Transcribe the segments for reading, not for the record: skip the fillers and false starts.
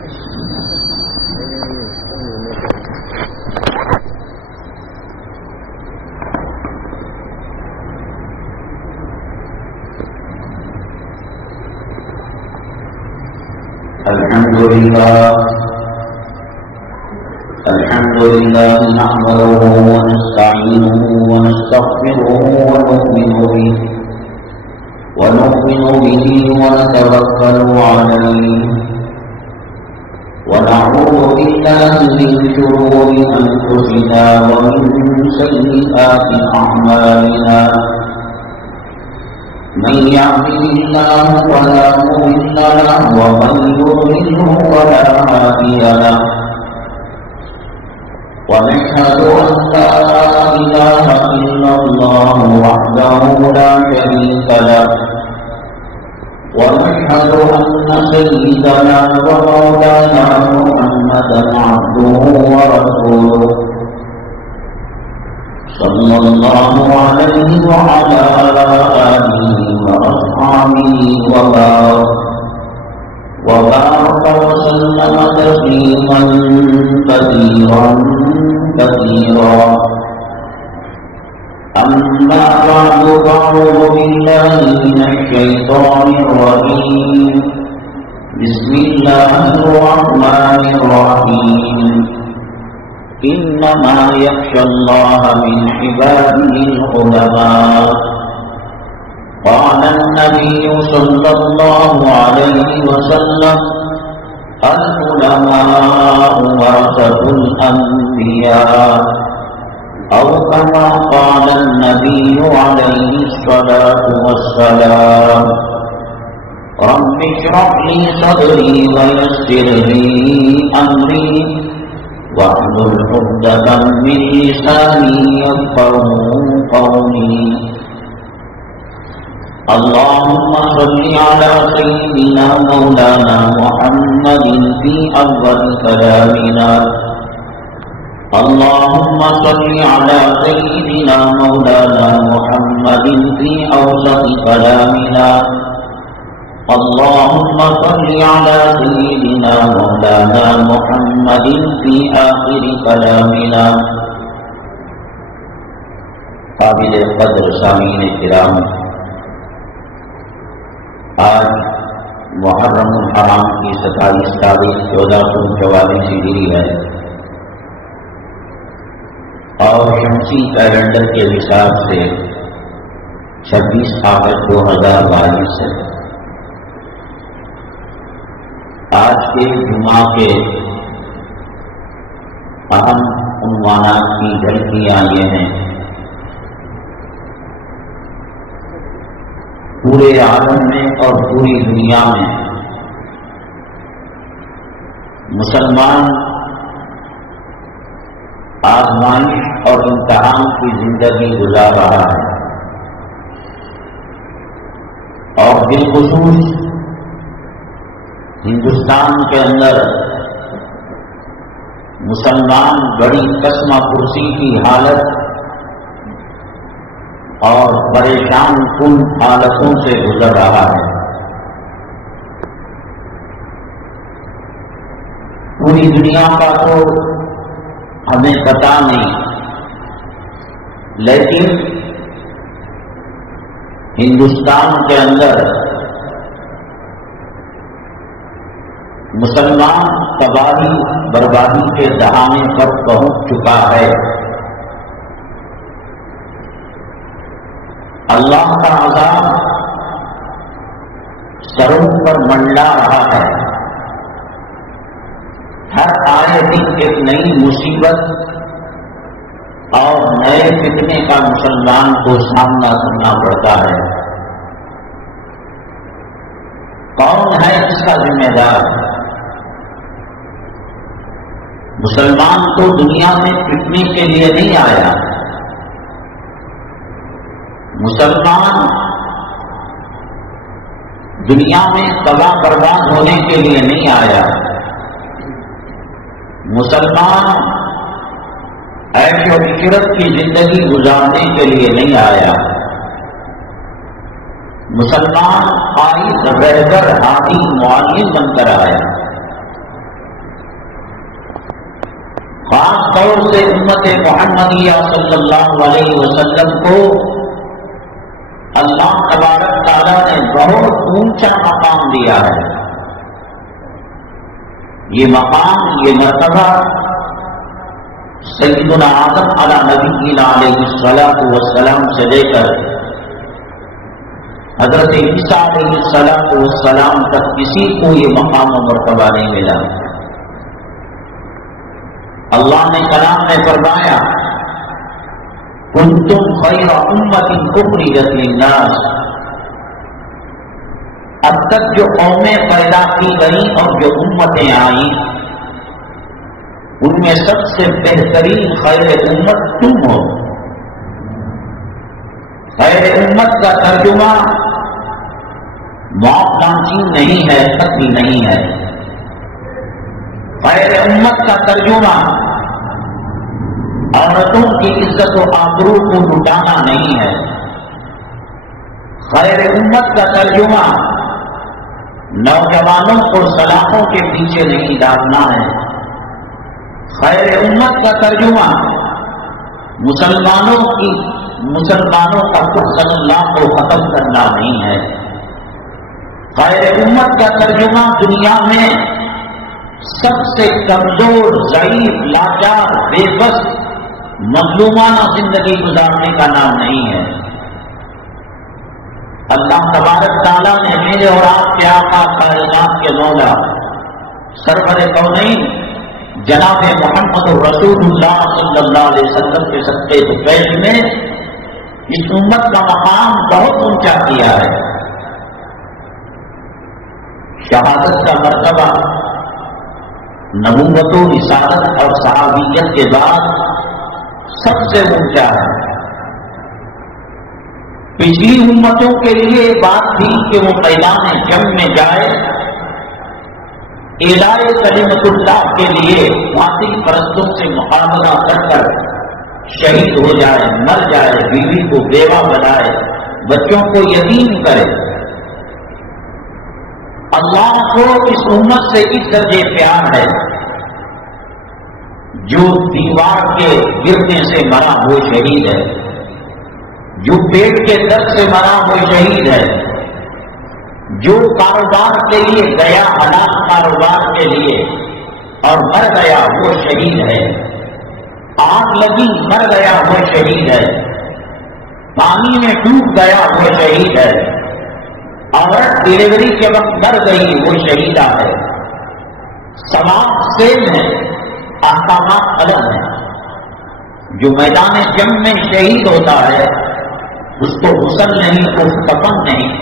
الحمد لله نحمده ونستعينه ونستغفره ونؤمن به ونتوكل عليه ونعوذ بالله من شرور أنفسنا ومن سيئات أعمالنا من يهده الله فلا مضل له ومن يضلل فلا هادي له ونشهد أن لا إله إلا الله وحده لا شريك له ونشهد أن سيدنا ومولانا محمدا عبده ورسوله صلى الله عليه وعلى آله وأصحابه وبارك وسلم تسليما كثيرا أما بعد فأعوذ بالله من الشيطان الرجيم بسم الله الرحمن الرحيم إنما يخشى الله من عباده العلماء قال النبي صلى الله عليه وسلم العلماء ورثة الأنبياء أو كما قال النبي عليه الصلاة والسلام رب اشرح لي صدري ويسر لي أمري واحلل عقدة من لساني يفقهوا قولي اللهم صل على سيدنا مولانا محمد في أول كلامنا اللهم صل على سيدنا مولانا محمد في أوسط كلامنا اللهم صل على سيدنا مولانا محمد في آخر كلامنا قابل قدر سامعین کرام، آج محرم الحرام کی 27 تاریخ 1444 ہجری ہے اور شمسی کیلنڈر کے حساب سے 26 اگست 2022 ہے۔ آج کے جمعہ کے اہم عنوانات کی جھلکیاں یہ ہیں: پورے عالم میں اور پوری دنیا میں مسلمان آزمائش اور امتحان کی زندگی گزار رہا ہے، اور بالخصوص ہندوستان کے اندر مسلمان بڑی کسمہ پرسی کی حالت اور پریشان کن حالتوں سے گزر رہا ہے۔ پوری دنیا کا تو ہمیں پتہ نہیں، لیکن ہندوستان کے اندر مسلمان تباہی بربادی کے دہانے پر پہنچ چکا ہے۔ اللہ کا عذاب سروں پر منڈلا رہا ہے، ہر آئے دن ایک نئی مصیبت اور نئے فتنے کا مسلمان کو سامنا کرنا پڑتا ہے۔ کون ہے اس کا ذمہ دار؟ مسلمان تو دنیا میں پٹنے کے لیے نہیں آیا، مسلمان دنیا میں تباہ برباد ہونے کے لیے نہیں آیا، مسلمان عیش و عشرت کی زندگی گزارنے کے لیے نہیں آیا، مسلمان قائد رہبر ہادی معلم بن کر آیا۔ طور سے امت محمدیہ صلی اللہ علیہ وسلم کو اللہ تبارک تعالیٰ نے بہت اونچا مقام دیا ہے. یہ مقام، یہ مرتبہ سیدنا آدم علی نبینا علیہ الصلوۃ والسلام سے لے کر حضرت عیسیٰ علیہ الصلوۃ والسلام تک کسی کو یہ مقام و مرتبہ نہیں ملا. اللہ نے کلام میں فرمایا کنتم خیر امت اخرجت للناس. اب تک جو قومیں پیدا کی گئیں اور جو امتیں آئیں ان میں سب سے بہترین خیر امت تم ہو. خیر امت کا ترجمہ موت نامچین نہیں ہے، قتل نہیں ہے. خیر امت کا ترجمہ عورتوں کی عزت و آبرو کو لٹانا نہیں ہے. خیر امت کا ترجمہ نوجوانوں کو سلاخوں کے پیچھے نہیں ڈالنا ہے. خیر امت کا ترجمہ مسلمانوں کا حسن اللہ کو ختم کرنا نہیں ہے. خیر امت کا ترجمہ دنیا میں سب سے کمزور، ضعیف، لاچار، بے بس، مظلومانہ زندگی گزارنے کا نام نہیں ہے. اللہ تبارک تعالیٰ نے میرے اور آپ کے آقا کائنات کے مولا سرور کونین جناب محمد رسول اللہ صلی اللہ علیہ وسلم کے صدقے فیض میں اس امت کا مقام بہت اونچا کیا ہے. شہادت کا مرتبہ نبوت و رسالت اور صحابیت کے بعد سب سے اونچا ہے. پچھلی امتوں کے لیے بات تھی کہ وہ میدان جنگ میں جائے، اعلائے کلمت اللہ کے لیے باطل پرستوں سے مقابلہ کر کر شہید ہو جائے، مر جائے، بیوی کو بیوہ بنائے، بچوں کو یتیم کرے. اللہ کو اس امت سے اس درجے پیار ہے جو دیوار کے گرنے سے مرا وہ شہید ہے، جو پیٹ کے درد سے مرا وہ شہید ہے، جو کاروبار کے لیے گیا حلال کاروبار کے لیے اور مر گیا وہ شہید ہے. آگ لگی مر گیا وہ شہید ہے، پانی میں ڈوب گیا وہ شہید ہے، عورت ڈلیوری کے وقت مر گئی وہ شہیدہ ہے. ثواب سیم ہے، احکامات الگ ہیں. جو میدان جنگ میں شہید ہوتا ہے اس کو غسل نہیں، اس کو کفن نہیں.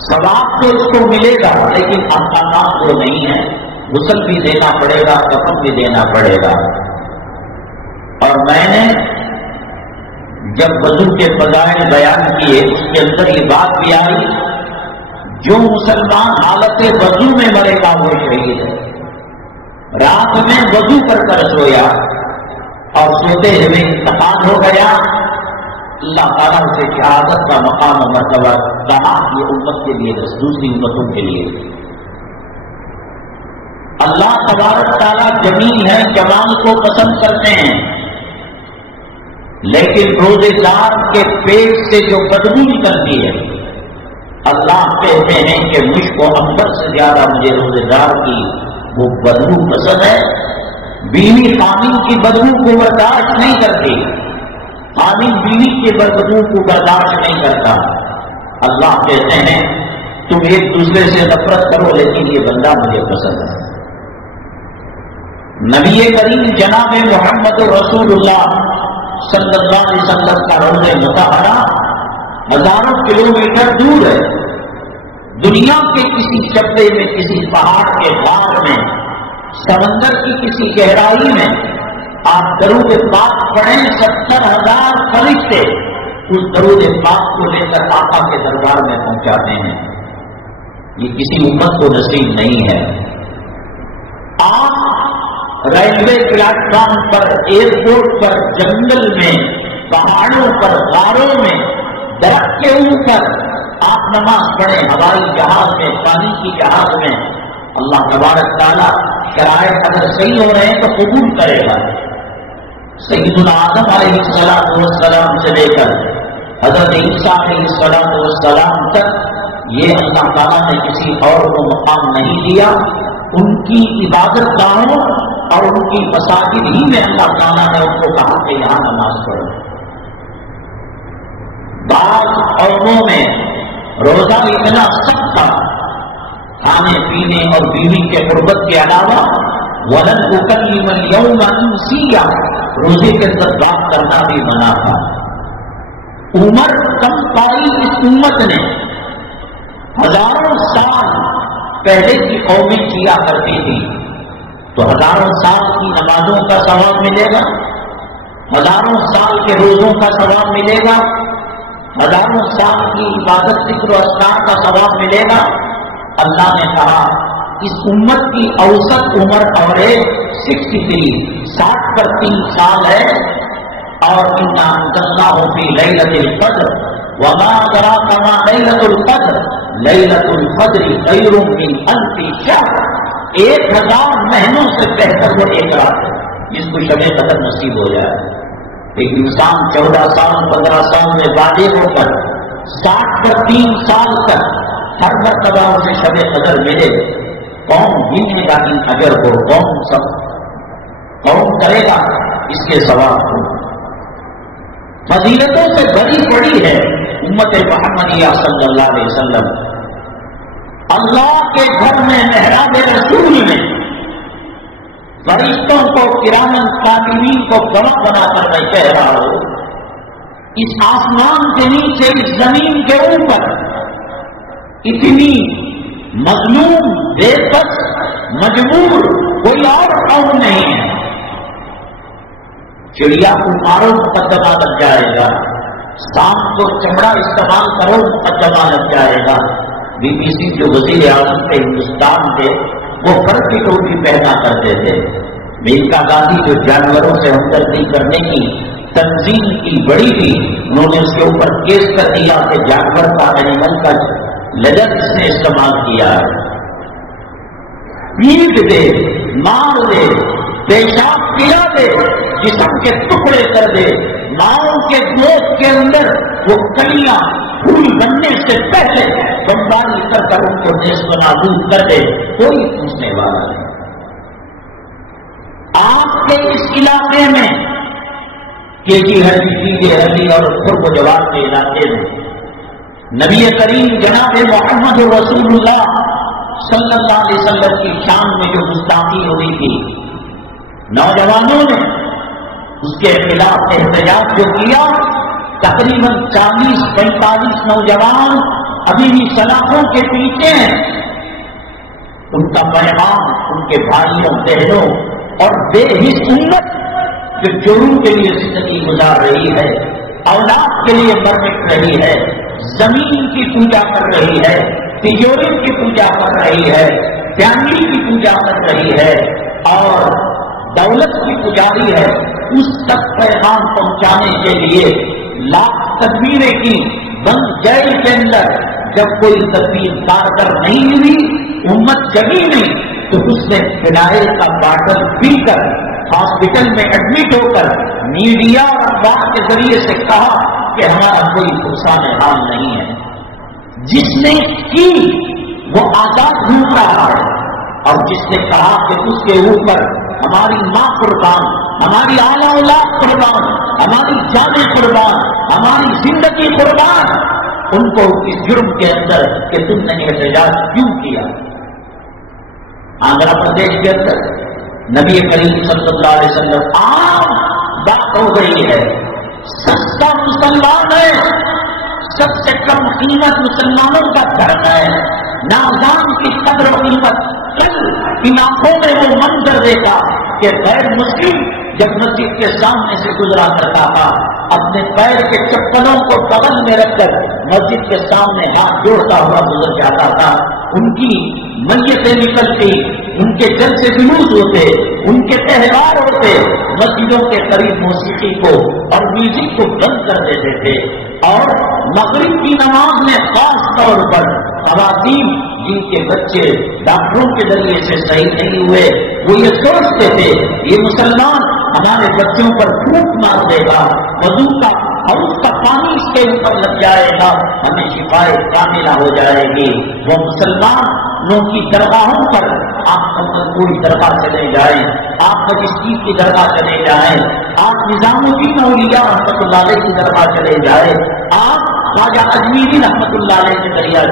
ثواب تو اس کو ملے گا لیکن احکامات وہ نہیں ہے. غسل بھی دینا پڑے گا، کفن بھی دینا پڑے گا. اور میں نے جب وضو کے فضائل بیان کیے اس کے اندر یہ بات بھی آئی جو مسلمان حالت وضو میں مرے گا وہ شہید ہے. رات میں وضو کر سویا اور سوتے ہوئے انتقال ہو گیا، اللہ تعالیٰ سے شہادت کا مقام و مرتبہ کہا یہ امت کے لیے، دوسری امتوں کے لیے. اللہ تبارک تعالیٰ جمیل ہے، جمال کو پسند کرتے ہیں، لیکن روزے دار کے پیٹ سے جو بدبو نکلتی ہے اللہ کہتے ہیں کہ مشک و عنبر سے زیادہ مجھے روزے دار کی وہ بدبو پسند ہے. بیوی خامن کی بدبو کو برداشت نہیں کرتی، خامن بیوی کی بدبو کو برداشت نہیں کرتا. اللہ کہتے ہیں تم ایک دوسرے سے نفرت کرو لیکن یہ بندہ مجھے پسند ہے. نبی کریم جناب محمد رسول اللہ صلی اللہ علیہ وسلم کا روضہ مطہرہ ہزاروں کلومیٹر دور ہے. دنیا کے کسی چپے میں، کسی پہاڑ کے غار میں، سمندر کی کسی گہرائی میں آپ درود پاک پڑھیں، 70,000 فرشتے اس درود پاک کو لے کر آقا کے دربار میں پہنچاتے ہیں. یہ کسی امت کو نصیب نہیں ہے. آپ ریلوے پلیٹ فارم پر، ایئرپورٹ پر، جنگل میں، پہاڑوں پر، غاروں میں، درخت کے اوپر آپ نماز پڑھیں، ہوائی جہاز میں، پانی کی جہاز میں. اللہ تبارک تعالیٰ شرائط اگر صحیح ہو رہے ہیں تو قبول کرے گا. سیدنا آدم علیہ السلام سے لے کر حضرت عیسیٰ علیہ السلام تک یہ اللہ تعالیٰ نے کسی اور کو مقام نہیں دیا. ان کی عبادت گاہوں اور ان کی مساجد ہی میں اللہ تعالیٰ نے ان کو کہا کہ یہاں نماز پڑھو. بعض قوموں میں روزہ اتنا سخت تھا، کھانے پینے اور بیوی کے قربت کے علاوہ وَلَنْ أُكَلِّمَ الْيَوْمَ إِنسِيًّا، روزے کے اندر بات کرنا بھی منع تھا. عمر کم پائی اس امت نے. ہزاروں سال پہلے کی قومیں کیا کرتی تھی تو ہزاروں سال کی نمازوں کا ثواب ملے گا، ہزاروں سال کے روزوں کا ثواب ملے گا، ہزاروں سال کی عبادت ذکر و اذکار کا ثواب ملے گا. اللہ نے کہا اس امت کی اوسط عمر اوریج 63، 60 پر 3 سال ہے. اور اِنَّا أَنزَلْنَاهُ فِي لَيْلَةِ الْقَدْرِ وَمَا أَدْرَاكَ مَا لَيْلَةُ الْقَدْرِ لَيْلَةُ الْقَدْرِ خَيْرٌ مِّنْ أَلْفِ شَهْرٍ. 1000 مہینوں سے بہتر وہ ایک رات ہے جس کو شب قدر نصیب ہو جائے. ایک انسان 14 سال 15 سال میں بالغ ہو کر 60 پر 3 سال تک ہر مرتبہ اسے شب قدر ملے. کون گننے گا ان اجر کو؟ کون کرے گا اس کے ثواب کو؟ فضیلتوں سے بڑی بڑی ہے امت محمدیہ صلی اللہ علیہ وسلم. اللہ کے گھر میں محراب رسول میں فرشتوں کو کرامن کاتبین کو گواہ بنا کر میں کہہ رہا ہوں، اس آسمان کے نیچے اس زمین کے اوپر اتنی مظلوم بے بس مجبور کوئی اور قوم نہیں ہے. چڑیا کو مارو مقدمہ لگ جائے گا، سانپ کو چمڑا استعمال کرو مقدمہ لگ جائے گا. بی بی سی جو وزیر اعظم تھے ہندوستان کے، وہ فرق کی ٹوپی پہنا کرتے تھے. میکا گاندھی جو جانوروں سے ہمدردی کرنے کی تنظیم کی بڑی تھی، انہوں نے اس کے اوپر کیس کر دیا کہ جانور کا اینیمل کا لذت اس نے استعمال کیا ہے. پیٹ دے، مار دے، پیشاب پلا دے، جسم کے ٹکڑے کر دے، ماؤں کے گوشت کے اندر وہ کلیاں پھول بننے سے پہلے بمباری کر ان کو نیست و نابود کر دے، کوئی پوچھنے والا نہیں. آپ کے اس علاقے میں کے جی ہرلی اور خرب و جواب کے علاقے میں نبی کریم جناب محمد رسول اللہ صلی اللہ علیہ وسلم کی شان میں جو گستاخی ہوئی تھی، نوجوانوں نے اس کے خلاف احتجاج جو کیا، تقریباً 40-45 نوجوان ابھی بھی سلاخوں کے پیچھے ہیں. ان کا پیغام ان کے بھائیوں بہنوں اور بے حس امت جو جرم کے لیے زندگی گزار رہی ہے، اولاد کے لیے مر مٹ رہی ہے، زمین کی پوجا کر رہی ہے، تجوری کی پوجا کر رہی ہے، فیملی کی پوجا کر رہی ہے اور دولت کی پجاری ہے، اس تک پیغام پہنچانے کے لیے لاکھ تدبیریں کی. بند جیل کے اندر جب کوئی تدبیر کارگر نہیں ہوئی، امت جگی نہیں، تو اس نے فنائل کا باٹل پی کر ہاسپٹل میں ایڈمٹ ہو کر میڈیا اور اخبار کے ذریعے سے کہا کہ ہمارا کوئی نقصان حال نہیں ہے. جس نے کی وہ آزاد گھوم رہا ہے، اور جس نے کہا کہ اس کے اوپر ہماری ماں قربان، ہماری اعلیٰ اولاد قربان، ہماری جانیں قربان، ہماری زندگی قربان، ان کو اس جرم کے اندر کہ تم نے احتجاج کیوں کیا. آندھرا پردیش کے اندر نبی کریم صلی اللہ علیہ وسلم عام بات ہو گئی ہے، سستا مسلمان ہے، سب سے کم قیمت مسلمانوں کا دھرم ہے، نازان کی قدر و قیمت. کل ان آنکھوں میں وہ منظر دیکھا کہ غیر مسلم جب مسجد کے سامنے سے گزرا کرتا تھا، اپنے پیر کے چپلوں کو بغل میں رکھ کر مسجد کے سامنے ہاتھ جوڑتا ہوا گزر جاتا تھا. ان کی میتیں نکلتی، ان کے جلسے جلوس ہوتے، ان کے تہوار ہوتے، مسجدوں کے قریب موسیقی کو اور میوزک کو بند کر دیتے تھے. اور مغرب کی نماز میں خاص طور پر خواتین جن کے بچے ڈاکٹروں کے ذریعے سے صحیح نہیں ہوئے، وہ یہ سوچتے تھے یہ مسلمان ہمارے بچوں پر پھوٹ مار دے گا، وضو کا اور اس کا پانی اس کے اوپر لگ جائے گا، ہمیں شفائے کاملہ ہو جائے گی۔ وہ مسلمانوں کی درگاہوں پر آپ کوئی درگاہ چلے جائیں، آپ مجسٹی کی درگاہ چلے جائیں، آپ نظام الدین اولیاء رحمۃ اللہ علیہ کی درگاہ چلے جائیں، آپ خواجہ اجمیری رحمۃ اللہ علیہ کی درگاہ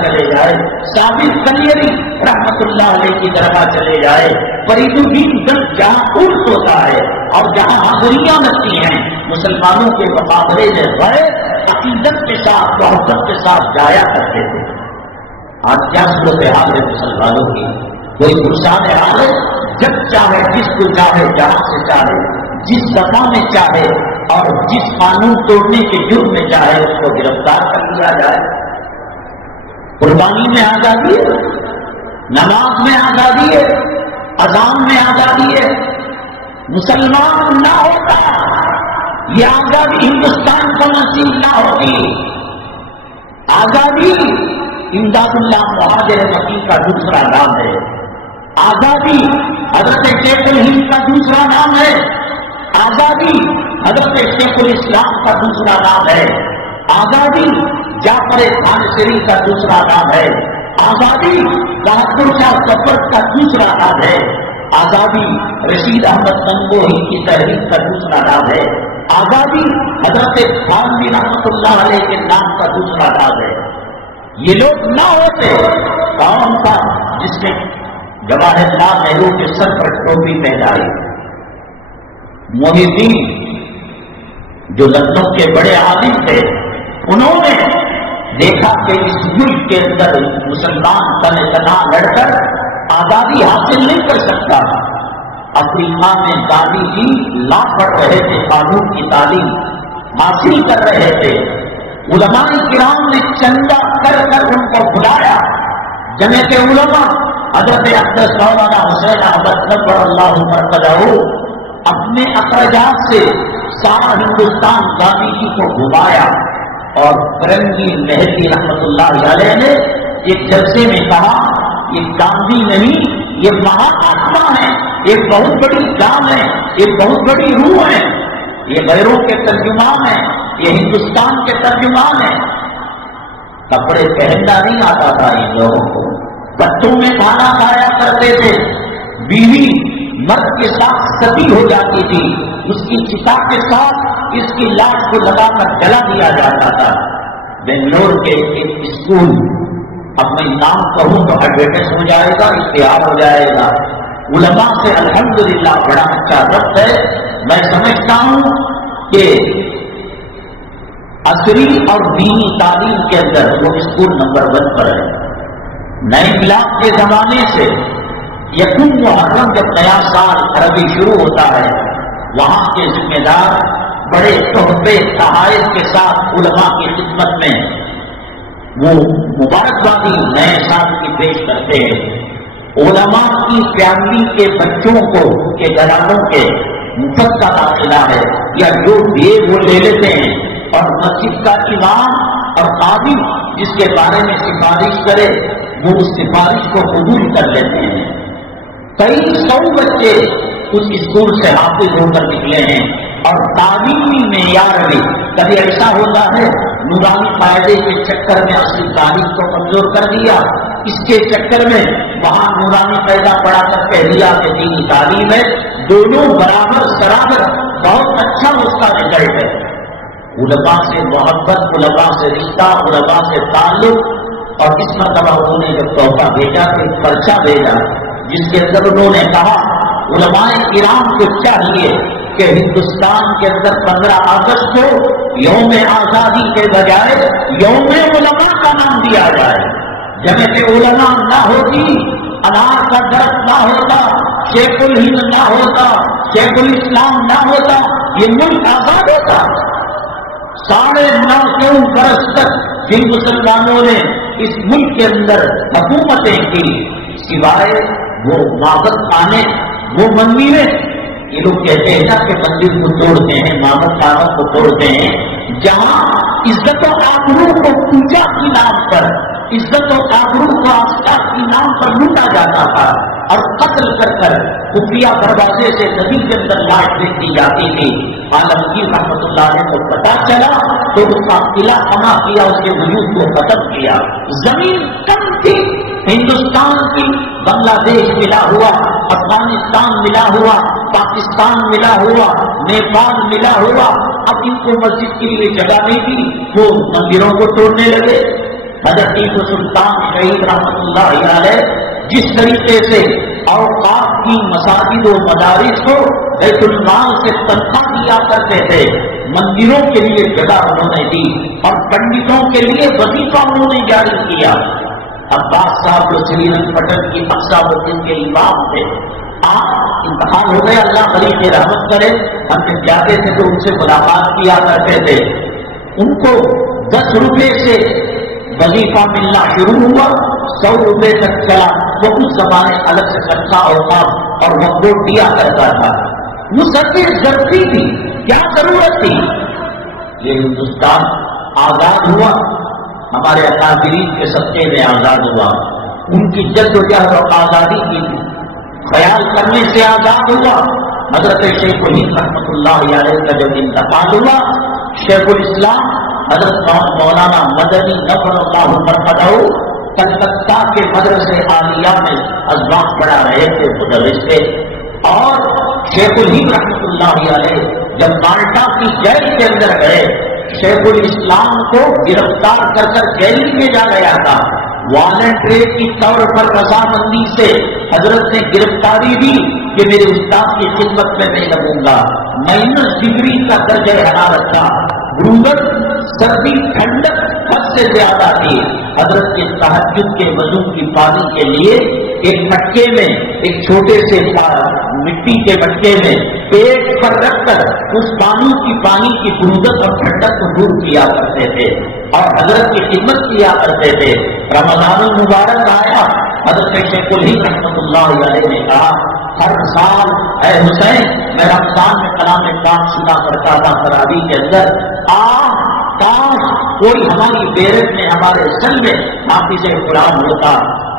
چلے جائے، صابر کلیری رحمۃ اللہ علیہ کی درگاہ چلے جائے، فرید الدین گنج جہاں عرس ہوتا ہے اور جہاں حاضریاں لگتی ہیں مسلمانوں کے مقابلے میں غیر عقیدت کے ساتھ محبت کے ساتھ جایا کرتے تھے۔ آج کیا صورتحال ہے مسلمانوں کی؟ کوئی گرسان حال ہے، جب چاہے جس کو چاہے جہاں سے چاہے جس دفعہ میں چاہے اور جس قانون توڑنے کے جرم میں چاہے اس کو گرفتار کر لیا جائے۔ قربانی میں آزادی ہے، نماز میں آزادی ہے، اذان میں آزادی ہے۔ مسلمان نہ ہوتا یہ آزادی ہندوستان کو نصیب نہ ہوتی۔ آزادی امداد اللہ مہاجر مکی کا دوسرا نام ہے، آزادی حضرت شیخ الہند کا دوسرا نام ہے، آزادی حضرت شیخ الاسلام کا دوسرا نام ہے، آزادی جعفر تھانسری کا دوسرا نام ہے، آزادی بہادر شاہ ظفر کا دوسرا نام ہے، آزادی رشید احمد گنگوہی کی تحریک کا دوسرا نام ہے، آزادی حضرت خانوی رحمۃ اللہ علیہ کے نام کا دوسرا نام ہے۔ یہ لوگ نہ ہوتے کون تھا جس نے جواہر لال نہرو کے سر پر ٹوپی پہنائی؟ محی الدین جو لکھنؤ کے بڑے عالم تھے، انہوں نے دیکھا کہ اس ملک کے اندر مسلمان تن تنہا لڑ کر آزادی حاصل نہیں کر سکتا۔ افریقہ میں گاندھی جی لا پڑھ رہے تھے، قانون کی تعلیم حاصل کر رہے تھے، علماء کرام نے چندہ کر کر ان کو بلایا۔ جمعیت علماء حضرت اقدس مولانا حسین احمد نور اللہ مرتضی اپنے اخراجات سے سارا ہندوستان گاندھی جی کو گھمایا، اور فرنگی مہدی رحمت اللہ علیہ نے ایک جلسے میں کہا یہ گاندھی نہیں، یہ مہا آتما ہے، ایک بہت بڑی جان ہے، ایک بہت بڑی روح ہے، یہ غیروں کے ترجمان ہیں، یہ ہندوستان کے ترجمان ہیں۔ کپڑے پہننا نہیں آتا تھا ان لوگوں کو، بچوں میں کھانا کھایا کرتے تھے، بیوی مرد کے ساتھ ستی ہو جاتی تھی، اس کی چتا کے ساتھ اس کی لاش کو لگا کر جلا دیا جاتا تھا۔ بنگلور کے ایک اسکول، اب میں نام کہوں تو ایڈورٹائز ہو جائے گا، اشتہار ہو جائے گا، علماء سے الحمدللہ بڑا اچھا ربط ہے۔ میں سمجھتا ہوں کہ عصری اور دینی تعلیم کے اندر وہ اسکول نمبر 1 پر ہے۔ نئے انقلاب کے زمانے سے یکم محرم جب نیا سال عربی شروع ہوتا ہے، وہاں کے ذمہ دار بڑے تحفے تحائف کے ساتھ علماء کی خدمت میں وہ مبارکبادی نئے سال کی پیش کرتے ہیں۔ علماء کی فیملی کے بچوں کو کے گھرانوں کے مفت کا داخلہ ہے یا جو دیے وہ لے لیتے ہیں، اور مسجد کا امام اور قاضی جس کے بارے میں سفارش کرے وہ اس سفارش کو قبول کر لیتے ہیں۔ کئی 100 بچے اس اسکول سے حاصل ہو کر نکلے ہیں، اور تعلیمی معیار بھی کبھی ایسا ہوتا ہے نورانی قاعدے کے چکر میں اصلی تاریخ کو کمزور کر دیا، اس کے چکر میں وہاں نورانی پیدا پڑا کر کہہ دیا کہ دینی تعلیم ہے، دونوں برابر سرابر بہت اچھا اس کا رزلٹ ہے۔ علماء سے محبت، علماء سے رشتہ، علماء سے تعلق، اور اس مرتبہ انہوں نے جب تحفہ بھیجا تو ایک پرچہ بھیجا جس کے اندر انہوں نے کہا علماء کرام کو چاہیے کہ ہندوستان کے اندر 15 اگست کو یوم آزادی کے بجائے یوم علماء کا نام دیا جائے۔ جمعیت علماء نہ ہوتی، انار کا درخت نہ ہوتا، شیخ الہند نہ ہوتا، شیخ الاسلام نہ ہوتا، یہ ملک آزاد ہوتا۔ 9.5 برس تک جن مسلمانوں نے اس ملک کے اندر حکومتیں کی، سوائے وہ معبد خانے، وہ مندریں، یہ لوگ کہتے ہیں نا کہ مندر کو توڑتے ہیں، معبد خانوں کو توڑتے ہیں، جہاں عزت و آبرو کو پوجا کی نام پر، عزت و آبرو کو آستھا کی نام پر لوٹا جاتا تھا اور قتل کر کر خفیہ دروازے سے ندی کے اندر لاش دیکھی جاتی تھی. عالمگیر رحمۃ اللہ علیہ کو پتا چلا تو اس کا قلعہ بنا کیا, اس کے وجود کو ختم کیا. زمین کم تھی ہندوستان کی, بنگلہ دیش ملا ہوا, افغانستان ملا ہوا, پاکستان ملا ہوا, نیپال ملا ہوا. اب ان کو مسجد کے لیے جگہ نہیں تھی, وہ مندروں کو توڑنے لگے. حضرت ٹیپو سلطان شہید رحمۃ اللہ علیہ جس طریقے سے اوقاف کی مساجد و مدارس کو بیت المال سے تنخواہ دیا کرتے تھے, مندروں کے لیے جگہ انہوں نے دی اور پنڈتوں کے لیے وظیفہ انہوں نے جاری کیا. عباس صاحب جو سری رنگ پٹن کی اقصاب الدین کے امام تھے, آپ انتقال ہو گئے, اللہ غریب کی رحمت کرے. ہم جب جاتے تھے تو ان سے ملاقات کیا کرتے تھے. ان کو 10 روپے سے وظیفہ ملنا شروع ہوا, 100 روپے تک چلا. وہ اس زمانے الگ سے خرچہ اوقاف اور وقت دیا کرتا تھا. وہ سب ضروری تھی, کیا ضرورت تھی؟ یہ ہندوستان آزاد ہوا, ہمارے اکابرین کے صدقے میں آزاد ہوا. ان کی جدوجہد اور آزادی کی خیال کرنے سے آزاد ہوا. حضرت شیخ الہند رحمۃ اللہ علیہ کا جب انتقال ہوا, شیخ الاسلام حضرت مولانا مدنی نفر اللہ مرقدہ کلکتہ کے مدرسے عالیہ میں اسباق پڑھا رہے تھے, مدرس تھے. اور شیخ الہند رحمۃ اللہ علیہ جب مالٹا کی جیل کے اندر گئے, شیخ الاسلام کو گرفتار کر جیل میں جا گیا تھا. والنٹری کی طور پر رضامندی سے حضرت نے گرفتاری دی کہ میرے استاد کی خدمت میں نہیں لگوں گا. -ڈگری کا درجہ حرارت تھا, غربت, سردی, ٹھنڈک حد سے زیادہ تھی. حضرت کے تہجد کے وضو کی پانی کے لیے ایک مٹکے میں, ایک چھوٹے سے مٹی کے مٹکے میں پیٹ پر رکھ کر اس پانی کی غربت اور ٹھنڈک کو دور کیا کرتے تھے اور حضرت کی خدمت کیا کرتے تھے. رمضان المبارک آیا, حضرت شیخ الہند رحمۃ اللہ علیہ نے کہا, ہر سال اے حسین میں رمضان میں کلام پاک سنا کرتا تھا تراویح کے اندر, کاش کوئی ہماری بیرت میں, ہمارے سن میں حافظ قرآن ہوتا.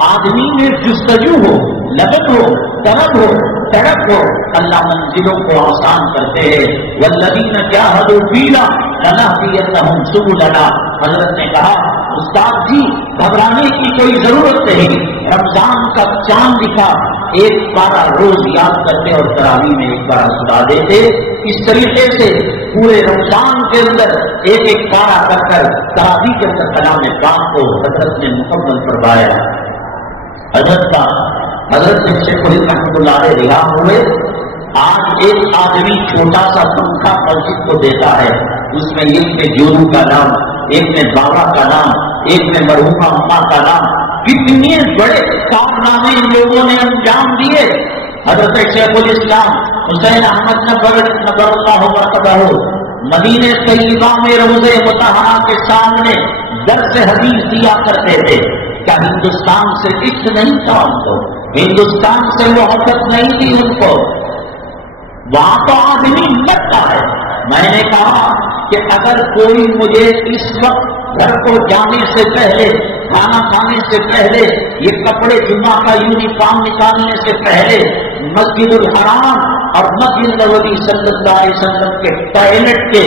آدمی میں جستجو ہو, لگن ہو, طلب ہو, تڑپ ہو, اللہ منزلوں کو آسان کرتے ہیں. والذین جاہدوا فینا لنہدینہم سبلنا. حضرت نے کہا, استاد جی گھبرانے کی کوئی ضرورت نہیں, رمضان کا چاند دکھا, ایک پارا روز یاد کرتے اور تراویح میں ایک پارا سنا دیتے. اس طریقے سے پورے رمضان کے اندر ایک ایک پارا کر تراویح کے اندر کلام پاک کو حضرت نے مکمل فرمایا. حضرت شیخ الہند رحمۃ اللہ علیہ رہا ہوئے. آج ایک آدمی چھوٹا سا پنکھا مسجد کو دیتا ہے, اس میں ایک میں جورو کا نام, ایک میں بابا کا نام, ایک میں مرحومہ اماں کا نام. کتنے بڑے کارنامے ان لوگوں نے انجام دیے. حضرت شیخ الاسلام حسین احمد نبر اللہ مرتبہ مدینہ طیبہ میں روضہ مطہرہ کے سامنے درس حدیث دیا کرتے تھے. کیا ہندوستان سے عشق نہیں تھا ان کو؟ ہندوستان سے محبت نہیں تھی ان کو؟ وہاں تو آدمی مرتا ہے. میں نے کہا کہ اگر کوئی مجھے اس وقت گھر کو جانے سے پہلے, کھانا کھانے سے پہلے, یہ کپڑے جمعہ کا یونیفارم نکالنے سے پہلے مسجد الحرام اور مسجد نبوی صلی اللہ علیہ وسلم کے ٹوائلٹ کے,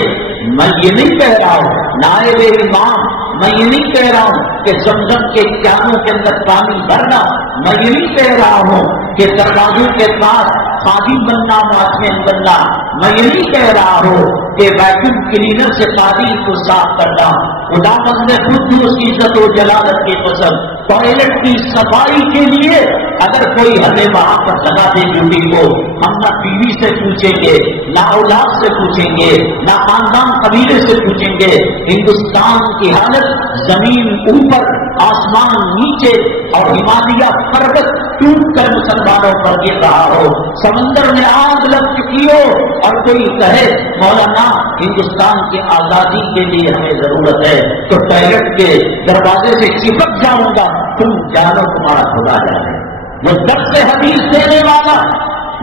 میں یہ نہیں کہہ رہا ہوں نائب امام, میں یہ نہیں کہہ رہا ہوں کہ زمزم کے کانوں کے اندر پانی بھرنا, میں یہ نہیں کہہ رہا ہوں کہ دروازوں کے پاس خادم بننا, واچمین بننا, میں یہ نہیں کہہ رہا ہوں کہ ویکیوم کلینر سے پانی کو صاف کرنا. خدا بند خود اس کی عزت و جلالت کی قسم, ٹوائلٹ کی صفائی کے لیے اگر کوئی ہمیں وہاں پر لگا دے ڈیوٹی کو, ہم نہ بیوی سے پوچھیں گے, نہ اولاد سے پوچھیں گے, نہ خاندان قبیلے سے پوچھیں گے. ہندوستان کی حالت زمین اوپر, آسمان نیچے اور ہمالیہ پروت ٹوٹ کر مسلمانوں پر گر رہا ہو, سمندر میں آگ لگ چکی ہو, اور کوئی کہے مولانا ہندوستان کی آزادی کے لیے ہمیں ضرورت ہے, تو ٹوائلٹ کے دروازے سے چپک جاؤں گا, تم جانو تمہارا خدا جانے. وہ درس حدیث دینے والا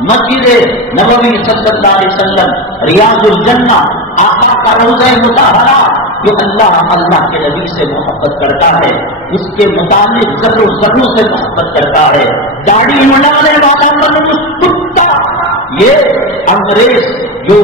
مسجد نبوی صلی اللہ علیہ وسلم, ریاض الجنہ, آقا کا روضہ مطہرہ, جو اللہ کے نبی سے محبت کرتا ہے, اس کے متعلق ذروں سے محبت کرتا ہے. داڑھی منڈانے والا من کتا یہ انگریز جو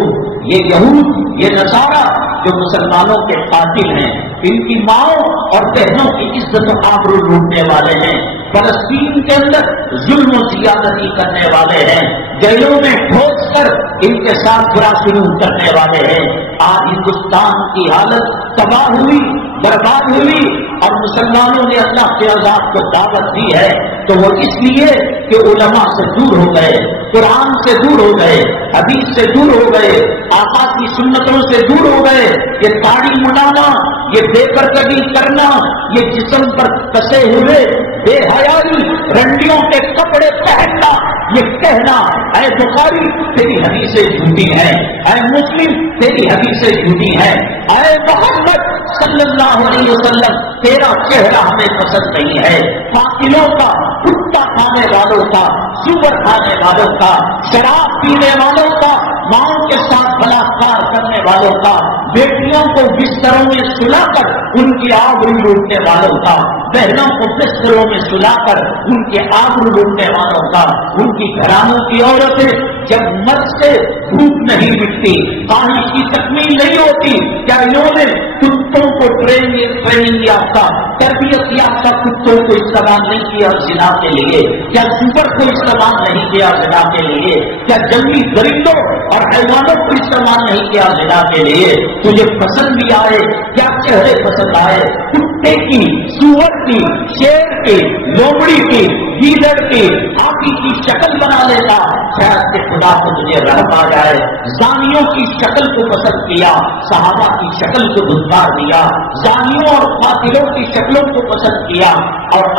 یہ یہود یہ نصارہ جو مسلمانوں کے قاتل ہیں، ان کی ماؤں اور بہنوں کی عزت و آبرو لوٹنے والے ہیں، فلسطین کے اندر ظلم و زیادتی کرنے والے ہیں، جیلوں میں ٹھوس کر ان کے ساتھ برا سلوک کرنے والے ہیں۔ آج ہندوستان کی حالت تباہ ہوئی، برباد ہوئی، اور مسلمانوں نے اللہ کے عذاب کو دعوت دی ہے تو وہ اس لیے کہ علماء سے دور ہو گئے، قرآن سے دور ہو گئے، حدیث سے دور ہو گئے، آقا کی سنتوں سے دور ہو گئے۔ یہ داڑھی منانا، یہ بے پردگی کرنا، یہ جسم پر کسے ہوئے بے حیائی رنڈیوں کے کپڑے پہننا، یہ کہنا اے بخاری تیری حدیثیں جھوٹی ہیں، اے مسلم تیری حدیثیں جھوٹی ہیں، اے محمد صلی اللہ علیہ وسلم تیرا چہرہ ہمیں پسند نہیں ہے۔ قاتلوں کا، کتا کھانے والوں کا، سور کھانے والوں کا، شراب پینے والوں کا، ماؤں کے ساتھ بلاತ್ಕಾರ کرنے والوں کا، بیٹیوں کو بستروں میں سلا کر ان کی آبرو لوٹنے والوں کا، بہنوں کو بستروں میں سلا کر ان کی آبرو لوٹنے والوں کا، ان کی گھرانوں کی عورتیں جب مرد سے بھوک نہیں مٹتی، خواہش کی تکمیل نہیں ہوتی، کیا انہوں نے کتوں کو ٹریننگ یافتہ تربیت یافتہ کتوں کو استعمال نہیں کیا زنا کے لیے؟ کیا سور کو استعمال نہیں کیا زنا کے لیے؟ کیا جنگلی درندوں اور حیوانوں کو استعمال نہیں کیا زنا کے لیے؟ تجھے پسند بھی آئے، کیا چہرے پسند آئے، کتے کی، سور کی، شیر کی، لومڑی کی، گیدڑ کی، ہاتھی کی شکل بنا لیتا، شاید کہ خدا کو تجھے رحم آ جائے۔ زانیوں کی شکل کو پسند کیا، صحابہ کی شکل کو دھتکار دیا، زانیوں اور قاتلوں کی شکلوں کو پسند کیا، اور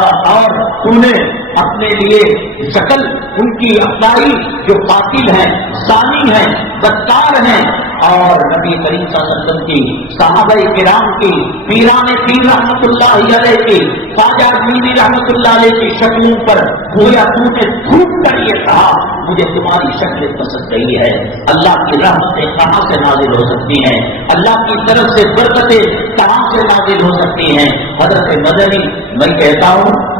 تو نے اپنے لیے شکل ان کی اپنائی جو قاتل ہیں، زانی ہیں، بدکار ہیں، اور نبی کریم صلی اللہ علیہ وسلم کی، صحابہ کرام کی، پیران پیر رحمۃ اللہ علیہ کی، خواجہ اجمیری رحمۃ اللہ علیہ کی شکلوں پر گویا تو نے تھوک کر یہ کہا مجھے تمہاری شکل پسند نہیں ہے۔ اللہ کی رحمتیں کہاں سے نازل ہو سکتی ہیں؟ اللہ کی طرف سے برکتیں کہاں سے نازل ہو سکتی ہیں؟ حضرت مدنی میں کہتا ہوں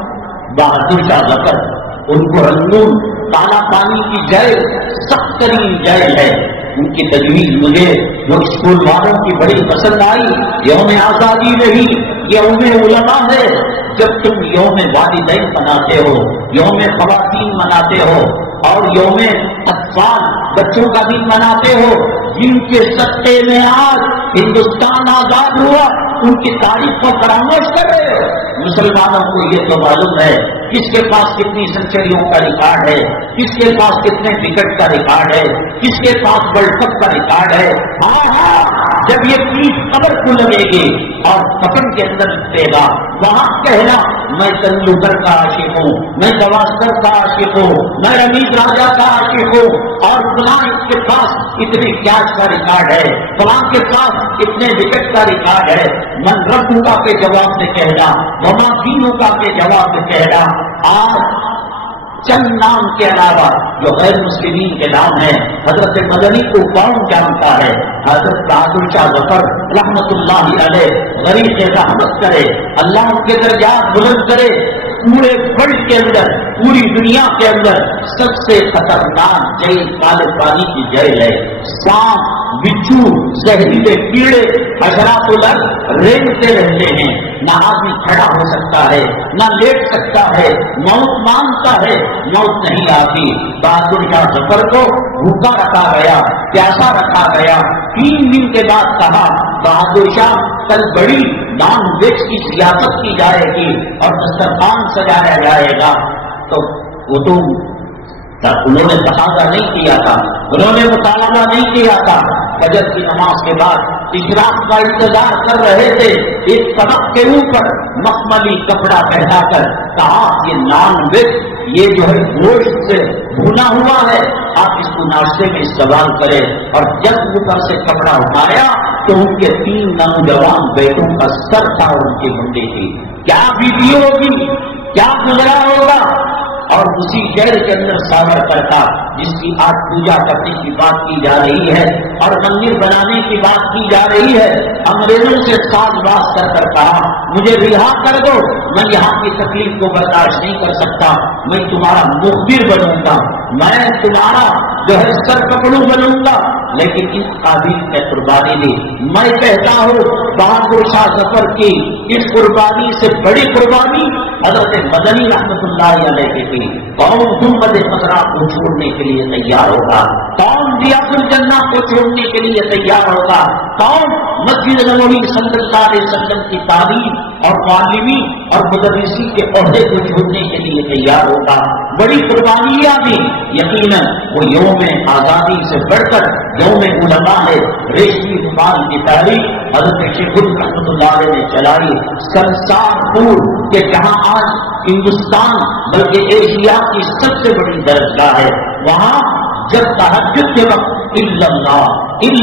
بہادر شاہ ظفر، ان کو رنگون تالا پانی کی جیل سخت ترین جیل ہے، ان کی تجویز مجھے جو اسکول والوں کی بڑی پسند آئی۔ یوم آزادی رہی، یوم علماء ہے، جب تم یوم والدین مناتے ہو، یوم خواتین مناتے ہو، اور یوم اطفال بچوں کا بھی مناتے ہو، جن کے صدقے میں آج ہندوستان آزاد ہوا ان کی تاریخ کو فراموش کر رہے ہو۔ مسلمانوں کو یہ تو معلوم ہے کس کے پاس کتنی سنچریوں کا ریکارڈ ہے، کس کے پاس کتنے وکٹ کا ریکارڈ ہے، کس کے پاس ورلڈ کپ کا ریکارڈ ہے۔ ہاں جب یہ پیٹ قبر کو لگے گی اور کفن کے اندر لگے گا، وہاں کہنا میں تندولکر کا عاشق ہوں، میں گواسکر کا عاشق ہوں، میں رمیز راجا کا عاشق ہوں، اور فلاں کے پاس اتنے کیچ کا ریکارڈ ہے، فلاں کے پاس اتنے وکٹ کا ریکارڈ ہے۔ من ربوں کا کے جواب میں کہنا، وما دینوں کا کے جواب میں کہنا۔ آج چند نام کے علاوہ جو غیر مسلمین کے نام ہیں، حضرت مدنی کو کون جانتا ہے؟ حضرت بہادر شاہ ظفر رحمت اللہ علیہ غریب رحمت کرے، اللہ ان کے درجات بلند کرے۔ پورے ورلڈ کے اندر، پوری دنیا کے اندر سب سے خطرناک جیل کالے پانی کی جیل ہے۔ سانپ، بچھو، زہریلے کیڑے، حشرات الارض رینگتے رہتے ہیں، نہ آدمی کھڑا ہو سکتا ہے، نہ لیٹ سکتا ہے، موت مانگتا ہے، موت نہیں آتی۔ بہادر شاہ ظفر کو بھوکا رکھا گیا، پیاسا رکھا گیا۔ 3 دن کے بعد کہا بہادر شاہ کل بڑی نان ویج کی سیاست کی جائے گی اور دسترخوان سجایا جائے گا، تو وہ تو انہوں نے تقاضا نہیں کیا تھا، انہوں نے مطالبہ نہیں کیا تھا۔ فجر کی نماز کے بعد اشراق کا انتظار کر رہے تھے، ایک طبق کے اوپر مخملی کپڑا پہنا کر کہا یہ نان ویج، یہ جو ہے گوشت سے بھنا ہوا ہے، آپ اس کو ناشتے میں استعمال کریں۔ اور جب اوپر سے کپڑا اٹھایا تو ان کے 3 نوجوان بیٹوں کا سر تھا اور ان کی منڈی تھی۔ کیا بیتی ہوگی، کیا گزرا ہوگا؟ اور اسی جیل کے اندر ساورکر تھا جس کی آج پوجا کرنے کی بات کی جا رہی ہے اور مندر بنانے کی بات کی جا رہی ہے۔ انگریزوں سے ساز باز کر کہا مجھے رہا کر دو، میں یہاں کی تکلیف کو برداشت نہیں کر سکتا، میں تمہارا مخبر بنوں گا، میں تمہارا جو ہے سرکپڑو بنوں گا، لیکن اس قابل میں قربانی دی۔ میں کہتا ہوں بہادر شاہ ظفر کی اس قربانی سے بڑی قربانی حضرت مدنی رحمت اللہ علیہ کی تھی۔ کون گنبد خضرا کو چھوڑنے کے لیے تیار ہوگا؟ کون ضیاء الجنہ کو چھوڑنے کے لیے تیار ہوگا؟ کون مسجد نبوی صلی اللہ علیہ وسلم کی تعلیم اور معلمی اور مدرسی کے عہدے کو چھوڑنے کے لیے تیار ہوگا؟ بڑی قربانیاں بھی یقیناً وہ یوم آزادی سے بڑھ کر یوم علماء ہے۔ ریشمی رومال کی تاریخ حضرت شیخ رحمۃ اللہ علیہ نے چلائی سنسار پور کہ جہاں آج ہندوستان بلکہ ایشیا کی سب سے بڑی درجگاہ ہے، وہاں جب تہجد کے وقت الا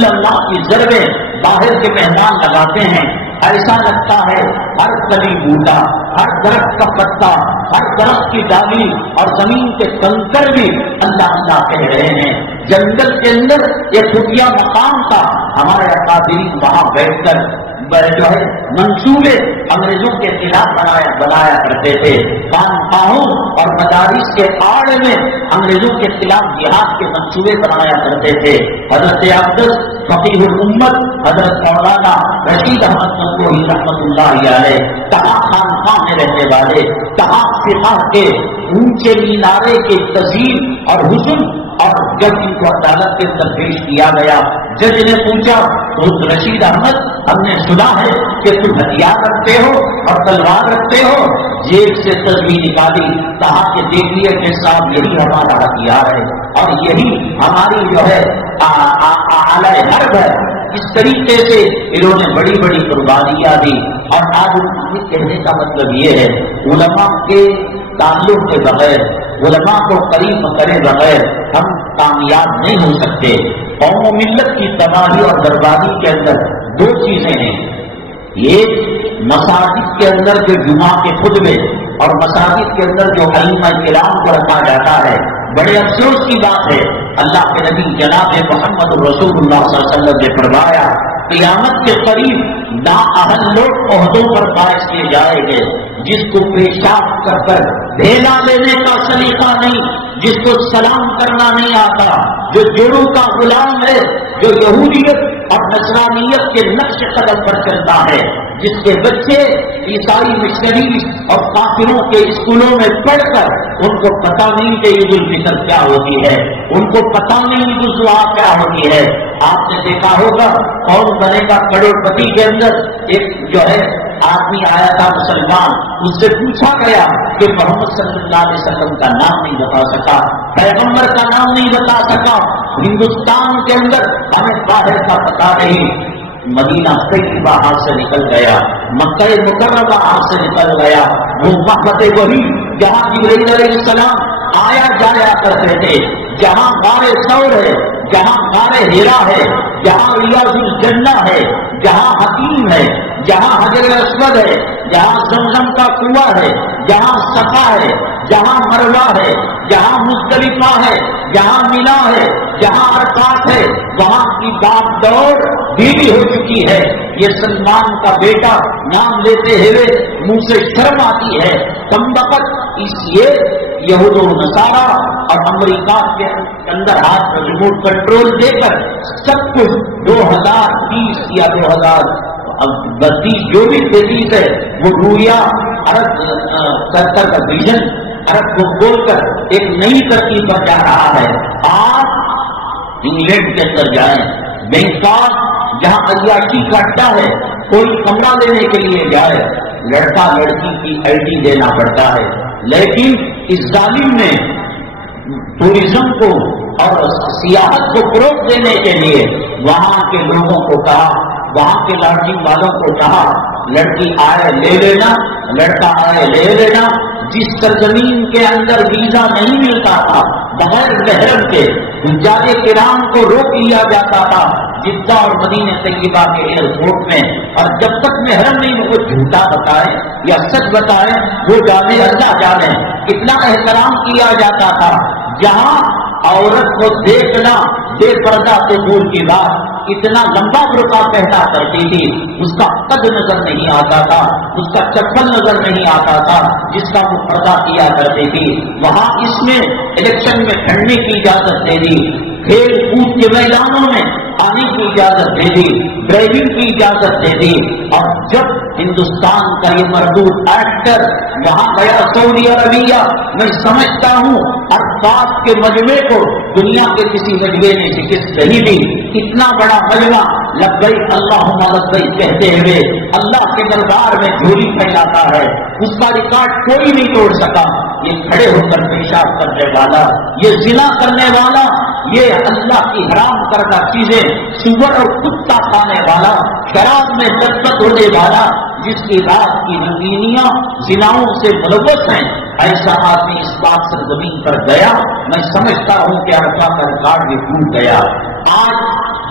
اللہ کی ضربیں باہر کے مہمان لگاتے ہیں، ایسا لگتا ہے ہر کلی بوٹا، ہر درخت کا پتا، ہر درخت کی ڈالی اور زمین کے کنکر بھی اللہ اللہ کہہ رہے ہیں۔ جنگل کے اندر ایک خفیہ مقام تھا، ہمارے اکابرین وہاں بیٹھ کر جو ہے منصوبے انگریزوں کے خلاف بنایا کرتے تھے۔ خانقاہوں اور مدارس کے آڑ میں انگریزوں کے خلاف جہاد کے منصوبے بنایا کرتے تھے۔ حضرت اقدس فقیہ الامت حضرت مولانا رشید احمد گنگوہی رحمۃ اللہ علیہ تہا خانقاہ میں رہنے والے، تہا فقہ کے اونچے مینارے کے تزئین اور حسن، اور جب ان کو عدالت کے اندر پیش کیا گیا، جج نے پوچھا رشید احمد ہم نے سنا ہے کہ تم ہتھیار رکھتے ہو اور تلوار رکھتے ہو، جیب سے تصویر نکالی، کہا کہ دیکھیے کہ صاحب یہی ہمارا ہتھیار ہے اور یہی ہماری جو ہے آلہ حرب ہے۔ اس طریقے سے انہوں نے بڑی بڑی قربانیاں دی، اور آج کہنے کا مطلب یہ ہے علماء کے تعلق کے بغیر، علماء کو قریب کرے بغیر ہم کامیاب نہیں ہو سکتے۔ قوم و ملت کی تباہی اور بربادی کے اندر دو چیزیں ہیں، ایک مساجد کے اندر جو جمعہ کے خطبے اور مساجد کے اندر جو ائمہ کرام کو رکھا جاتا ہے، بڑے افسوس کی بات ہے، اللہ کے نبی جناب محمد رسول اللہ صلی اللہ علیہ وسلم نے فرمایا قیامت کے قریب نااہل لوگ عہدوں پر فائز کیے جائیں گے، جس کو پیشاب کر کر ڈھیلا لینے کا سلیقہ نہیں، جس کو سلام کرنا نہیں آتا، جو جوڑوں کا غلام ہے، جو یہودیت اور نصرانیت کے نقش قدم پر چلتا ہے، جس کے بچے عیسائی مشنری اور کافروں کے اسکولوں میں پڑھ کر ان کو پتہ نہیں کہ عید الفطر کیا ہوتی ہے، ان کو پتہ نہیں عید الاضحیٰ کیا ہوتی ہے۔ آپ نے دیکھا ہوگا کون بنے گا کروڑ پتی کے اندر ایک جو ہے آدمی آیا تھا مسلمان، اس سے پوچھا گیا کہ محمد صلی اللہ علیہ وسلم کا نام نہیں بتا سکا، پیغمبر کا نام نہیں بتا سکا، ہندوستان کے اندر ہمیں باہر کا پتہ نہیں، مدینہ طیبہ ہاتھ سے نکل گیا، مکہ مکرمہ ہاتھ سے نکل گیا، وہ محبت وہی جہاں جبرائیل علیہ السلام آیا جایا کرتے تھے، جہاں غار ثور ہے، جہاں غار ہیرا ہے، جہاں ریاض الجنہ ہے، جہاں حکیم ہے، جہاں حجر اسود ہے، جہاں زمزم کا کنواں ہے، جہاں صفا ہے، جہاں مروہ ہے، جہاں مزدلفہ ہے، جہاں مینا ہے، جہاں عرفات ہے، وہاں کی باغ دوڑ دھیمی ہو چکی ہے۔ یہ سلمان کا بیٹا نام لیتے ہوئے منہ سے شرم آتی ہے، کمبخت اس لیے یہود و نصارہ اور امریکہ کے اندر ہاتھ میں ریموٹ کنٹرول دے کر سب کچھ 2030 یا 2032 جو بھی تحریر ہے وہ رویا عرب سرکر کا ویژن عرب کو بول کر ایک نئی ترقی پر جا رہا ہے۔ آپ انگلینڈ کے اندر جائیں، بینکاک جہاں عیاشی کا اڈا ہے، کوئی کمرہ لینے کے لیے جائے لڑکا لڑکی کی ID دینا پڑتا ہے، لیکن اس ظالم نے ٹورزم کو اور سیاحت کو فروغ دینے کے لیے وہاں کے لوگوں کو کہا، وہاں کے لاڈجنگ والوں کو کہا لڑکی آئے لے لینا، لڑکا آئے لے لینا۔ جس سرزمین کے اندر ویزا نہیں ملتا تھا بغیر محرم کے حجاج کرام کو روک لیا جاتا تھا جدہ اور مدینہ طیبہ کے ایئرپورٹ میں، اور جب تک محرم نہیں وہ جھوٹا بتائے یا سچ بتائے وہ جانے اللہ جانے، اتنا احترام کیا جاتا تھا۔ جہاں عورت کو دیکھنا بے پردہ تو دور کی بات، اتنا لمبا برقع پہنا کرتی تھی، اس کا قد نظر نہیں آتا تھا، اس کا چپل نظر نہیں آتا تھا جس کا وہ پردہ کیا کرتی تھی۔ وہاں اس میں الیکشن میں لڑنے کی اجازت دے دی، کھیل کود کے میدانوں میں آنے کی اجازت دے دی، ڈرائیونگ کی اجازت دے دی۔ اور جب ہندوستان کا یہ مردود ایکٹر وہاں گیا سعودی عربیہ، میں سمجھتا ہوں ارباب کے مجمع کو دنیا کے کسی مجمع نے شکست نہیں دی۔ اتنا بڑا مجمع لبیک اللہم لبیک کہتے ہوئے اللہ کے دربار میں جھولی پھیلاتا ہے، اس کا ریکارڈ کوئی نہیں توڑ سکا۔ یہ کھڑے ہو کر پیشاب کرنے والا، یہ زنا کرنے والا، یہ اللہ کی حرام کردہ چیزیں سور اور کتا کھانے والا، شراب میں لذت ہونے والا، جس کی رات کی رنگینیاں زناؤں سے ملوث ہیں، ایسا آدمی اس بات سے زمین پر گیا، میں سمجھتا ہوں کہ عرفہ کا ریکارڈ بھی ٹوٹ گیا۔ آج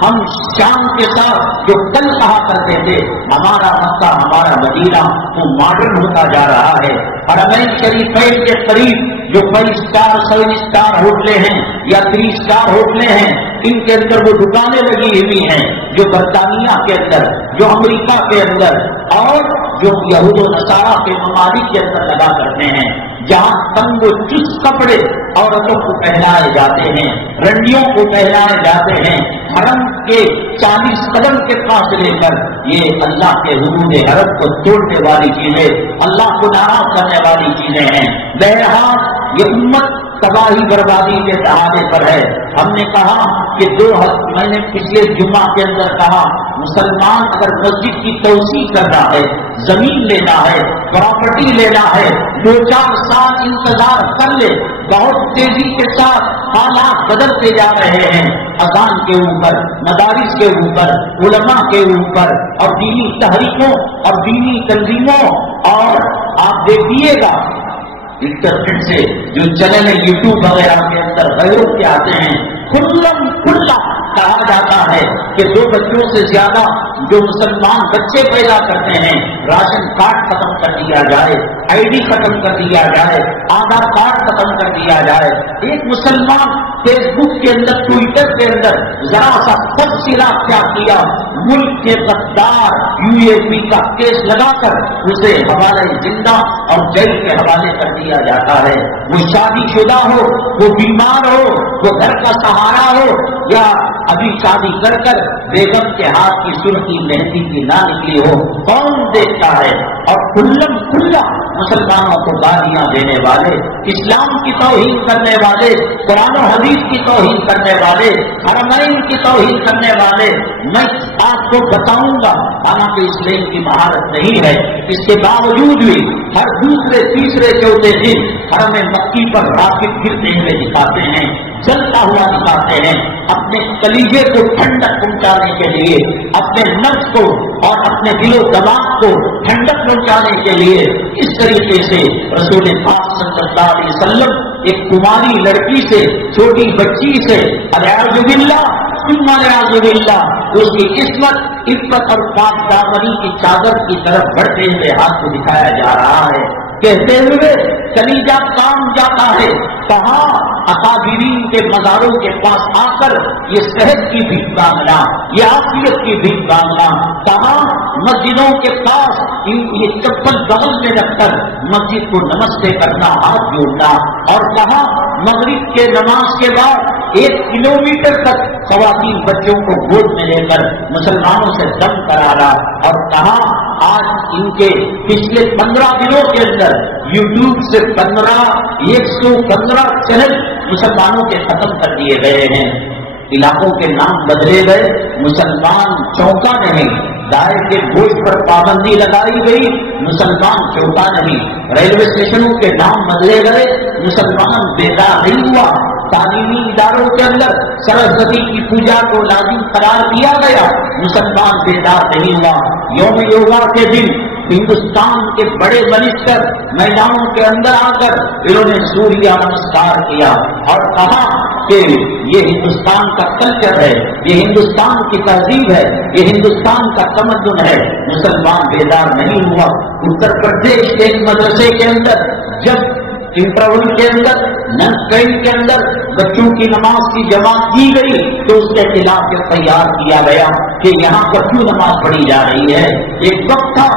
ہم شام کے ساتھ جو کل کہا کرتے تھے ہمارا مکہ ہمارا مدینہ، وہ ماڈرن ہوتا جا رہا ہے۔ حرمین شریفین کے قریب جو 5 اسٹار 7 اسٹار ہوٹلیں ہیں یا 3 اسٹار ہوٹلیں ہیں، ان کے اندر وہ دکانیں لگی ہوئی ہیں جو برطانیہ کے اندر، جو امریکہ کے اندر اور جو یہود و نصارہ کے ممالک کے اندر لگا کرتے ہیں، جہاں تنگ و چست کپڑے عورتوں کو پہنائے جاتے ہیں، رنڈیوں کو پہنائے جاتے ہیں، حرم کے 40 قدم کے فاصلے پر یہ اللہ کے حدود حرم کو توڑنے والی چیزیں، اللہ کو ناراض کرنے والی چیزیں ہیں۔ بہرحال یہ امت تباہی بربادی کے سہارے پر ہے۔ ہم نے کہا کہ میں نے پچھلے جمعہ کے اندر کہا، مسلمان اگر مسجد کی توسیع کرنا ہے، زمین لینا ہے، پراپرٹی لینا ہے، 2-4 سال انتظار کر لے۔ بہت تیزی کے ساتھ حالات بدلتے جا رہے ہیں، اذان کے اوپر، مدارس کے اوپر، علماء کے اوپر، اور دینی تحریکوں اور دینی تنظیموں، اور آپ دیکھیے گا انٹرنیٹ سے جو چینل ہے یوٹیوب وغیرہ کے اندر غیروں کے آتے ہیں، کھلا کہا جاتا ہے کہ 2 بچوں سے زیادہ جو مسلمان بچے پیدا کرتے ہیں، راشن کارڈ ختم کر دیا جائے، آئی ڈی ختم کر دیا جائے، آدھار کارڈ ختم کر دیا جائے۔ ایک مسلمان فیس بک کے اندر، ٹویٹر کے اندر ذرا سا تفصیلہ کیا کیا، ملک کے غدار UAP کا کیس لگا کر اسے حوالے زندہ اور جیل کے حوالے کر دیا جاتا ہے۔ وہ شادی شدہ ہو، وہ بیمار ہو، وہ گھر کا سہارا ہو، یا ابھی شادی کر کر بیگم کے ہاتھ کی سرخی مہندی کی نہ نکلی ہو، کون دیکھتا ہے؟ اور کھلا مسلمانوں کو گالیاں دینے والے، اسلام کی توہین کرنے والے، قرآن و حدیث کی توہین کرنے والے، حرمین کی توہین کرنے والے، میں آپ کو بتاؤں گا، حالانکہ اسلام کی مہارت نہیں ہے، اس کے باوجود بھی ہر دوسرے تیسرے چوتھے دن حرم مکی پر راکٹ گرتے ہوئے دکھاتے ہیں، جلتا ہوا دکھاتے ہیں، اپنے کلیجے کو ٹھنڈک پہنچانے کے لیے، اپنے نفس کو اور اپنے دل و دماغ کو ٹھنڈک پہنچانے کے لیے اس طریقے سے رسول پاک صلی اللہ علیہ وسلم ایک کماری لڑکی سے، چھوٹی بچی سے، الیاذ باللہ ثم الیاذ باللہ، اس کی عصمت، عفت اور پاک دامنی کی چادر کی طرف بڑھتے ہوئے ہاتھ کو دکھایا جا رہا ہے، کہتے ہوئے کلیجہ کام جاتا ہے۔ کہاں اکابرین کے مزاروں کے پاس آ کر یہ صحت کی بھیک مانگنا، یہ عافیت کی بھیک مانگنا، کہاں مسجدوں کے پاس یہ چپل بغل میں رکھ کر مسجد کو نمستے کرنا، ہاتھ جوڑنا، اور کہاں مغرب کے نماز کے بعد 1 کلومیٹر تک خواتین بچوں کو گود میں لے کر مسلمانوں سے دم کرانا، اور کہاں آج ان کے پچھلے 15 دنوں کے اندر یوٹیوب سے 115 چینل مسلمانوں کے ختم کر دیے گئے ہیں، علاقوں کے نام بدلے گئے، مسلمان چونکا نہیں، دائر کے بوجھ پر پابندی لگائی گئی، مسلمان چونکا نہیں، ریلوے اسٹیشنوں کے نام بدلے گئے، مسلمان بیدار نہیں ہوا، تعلیمی اداروں کے اندر سرسوتی کی پوجا کو لازم قرار دیا گیا، مسلمان بیدار نہیں ہوا۔ یوم یوگا کے دن ہندوستان کے بڑے منسٹر میدانوں کے اندر آ کر انہوں نے سوریہ نمسکار کیا اور کہا کہ یہ ہندوستان کا کلچر ہے، یہ ہندوستان کی تہذیب ہے، یہ ہندوستان کا تمدن ہے۔ مسلمان بیدار نہیں ہوا۔ اتر پردیش کے ایک مدرسے کے اندر جب انٹرول کے اندر، لنچ ٹائم کے اندر بچوں کی نماز کی جماعت کی گئی تو اس کے خلاف یہ تیار کیا گیا کہ یہاں پر کیوں نماز پڑھی جا رہی ہے. ایک وقت تھا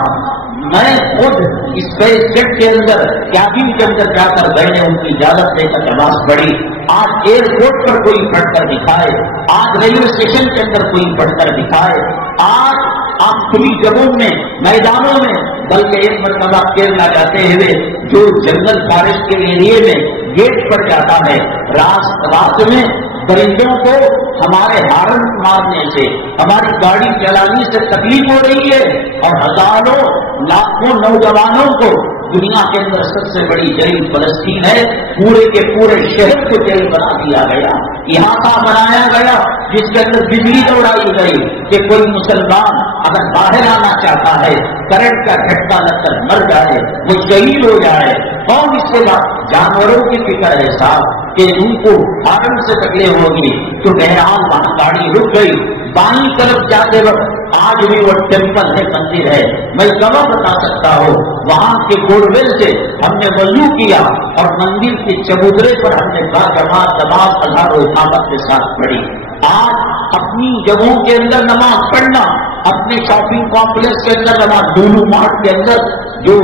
میں خود اسپیس جیٹ کے اندر کیبن کے اندر جا کر گئے نے ان کی اجازت لے کر نماز پڑھی. آج ایئرپورٹ پر کوئی پڑھ کر دکھائے, آج ریلوے اسٹیشن کے اندر کوئی پڑھ کر دکھائے, آج آپ کھلی جگہوں میں میدانوں میں, بلکہ ایک مرتبہ کیرلا جاتے ہوئے جو جنگل فارسٹ کے ایریے میں گیٹ پر جاتا ہے, رات میں درندوں کو ہمارے ہارن مارنے سے, ہماری گاڑی چلانے سے تکلیف ہو رہی ہے, اور ہزاروں لاکھوں نوجوانوں کو دنیا کے اندر سب سے بڑی جیل فلسطین ہے, پورے کے پورے شہر کو جیل بنا دیا گیا, احاطہ بنایا گیا جس کے اندر بجلی دوڑائی گئی کہ کوئی مسلمان اگر باہر آنا چاہتا ہے کرنٹ کا جھٹکا لگ کر مر جائے, وہ شہید ہو جائے. کون اس کے بعد جانوروں کی فکر ہے صاحب کہ ان کو ہارن سے تکلیف ہوگی. تو بہرحال وہاں گاڑی رک گئی. بائیں طرف جاتے وقت آج بھی وہ ٹیمپل ہے, مندر ہے, میں کب بتا سکتا ہوں. وہاں کے گوڈ ویل سے ہم نے وضو کیا اور مندر کے چبوترے پر ہم نے باجماعت نماز اظہار و اقامت کے ساتھ پڑھی. آج اپنی جگہوں کے اندر نماز پڑھنا, اپنے شاپنگ کمپلیکس کے اندر نماز, ڈولو مارٹ کے اندر جو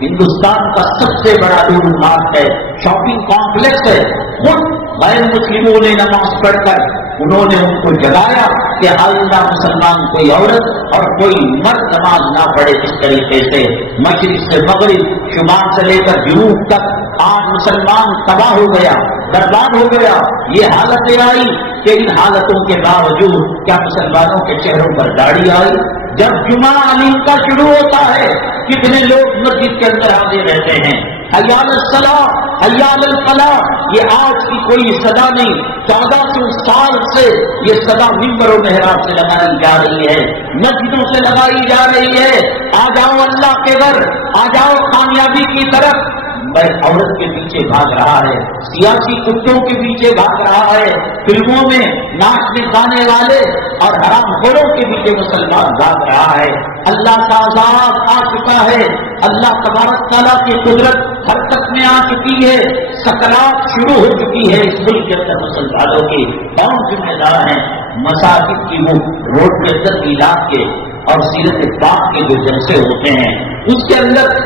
ہندوستان کا سب سے بڑا ڈولو مارٹ ہے, شاپنگ کمپلیکس ہے, خود غیر مسلموں نے نماز پڑھ کر انہوں نے ان کو جگایا کہ آئندہ مسلمان کوئی عورت اور کوئی مرد نماز نہ پڑھے. اس طریقے سے مشرق سے مغرب, شمال سے لے کر جنوب تک آج مسلمان تباہ ہو گیا, برباد ہو گیا. یہ حالتیں آئی کہ ان حالتوں کے باوجود کیا مسلمانوں کے چہروں پر داڑھی آئی؟ جب جمعہ علیم کا شروع ہوتا ہے کتنے لوگ مسجد کے اندر حاضر رہتے ہیں, حی علی الصلاۃ, حی علی الفلاح. یہ آج کی کوئی صدا نہیں, 1400 سال سے یہ صدا ممبر و محراب سے لگائی جا رہی ہے, مسجدوں سے لگائی جا رہی ہے. آ جاؤ اللہ کے گھر, آ جاؤ کامیابی کی طرف. میں عورت کے پیچھے بھاگ رہا ہے, سیاسی کتوں کے پیچھے بھاگ رہا ہے, فلموں میں ناچ دکھانے والے اور حرام خوروں کے پیچھے مسلمان بھاگ رہا ہے. اللہ کا عذاب آ چکا ہے, اللہ تبارک تعالیٰ کی قدرت حرکت میں آ چکی ہے, سکرات شروع ہو چکی ہے اس ملک کے اندر مسلمانوں کی. کون ذمہ دار ہیں؟ مساجد کی وہ روڈ کے اندر میلاد کے اور سیرت پاک کے جو جلسے ہوتے ہیں اس کے اندر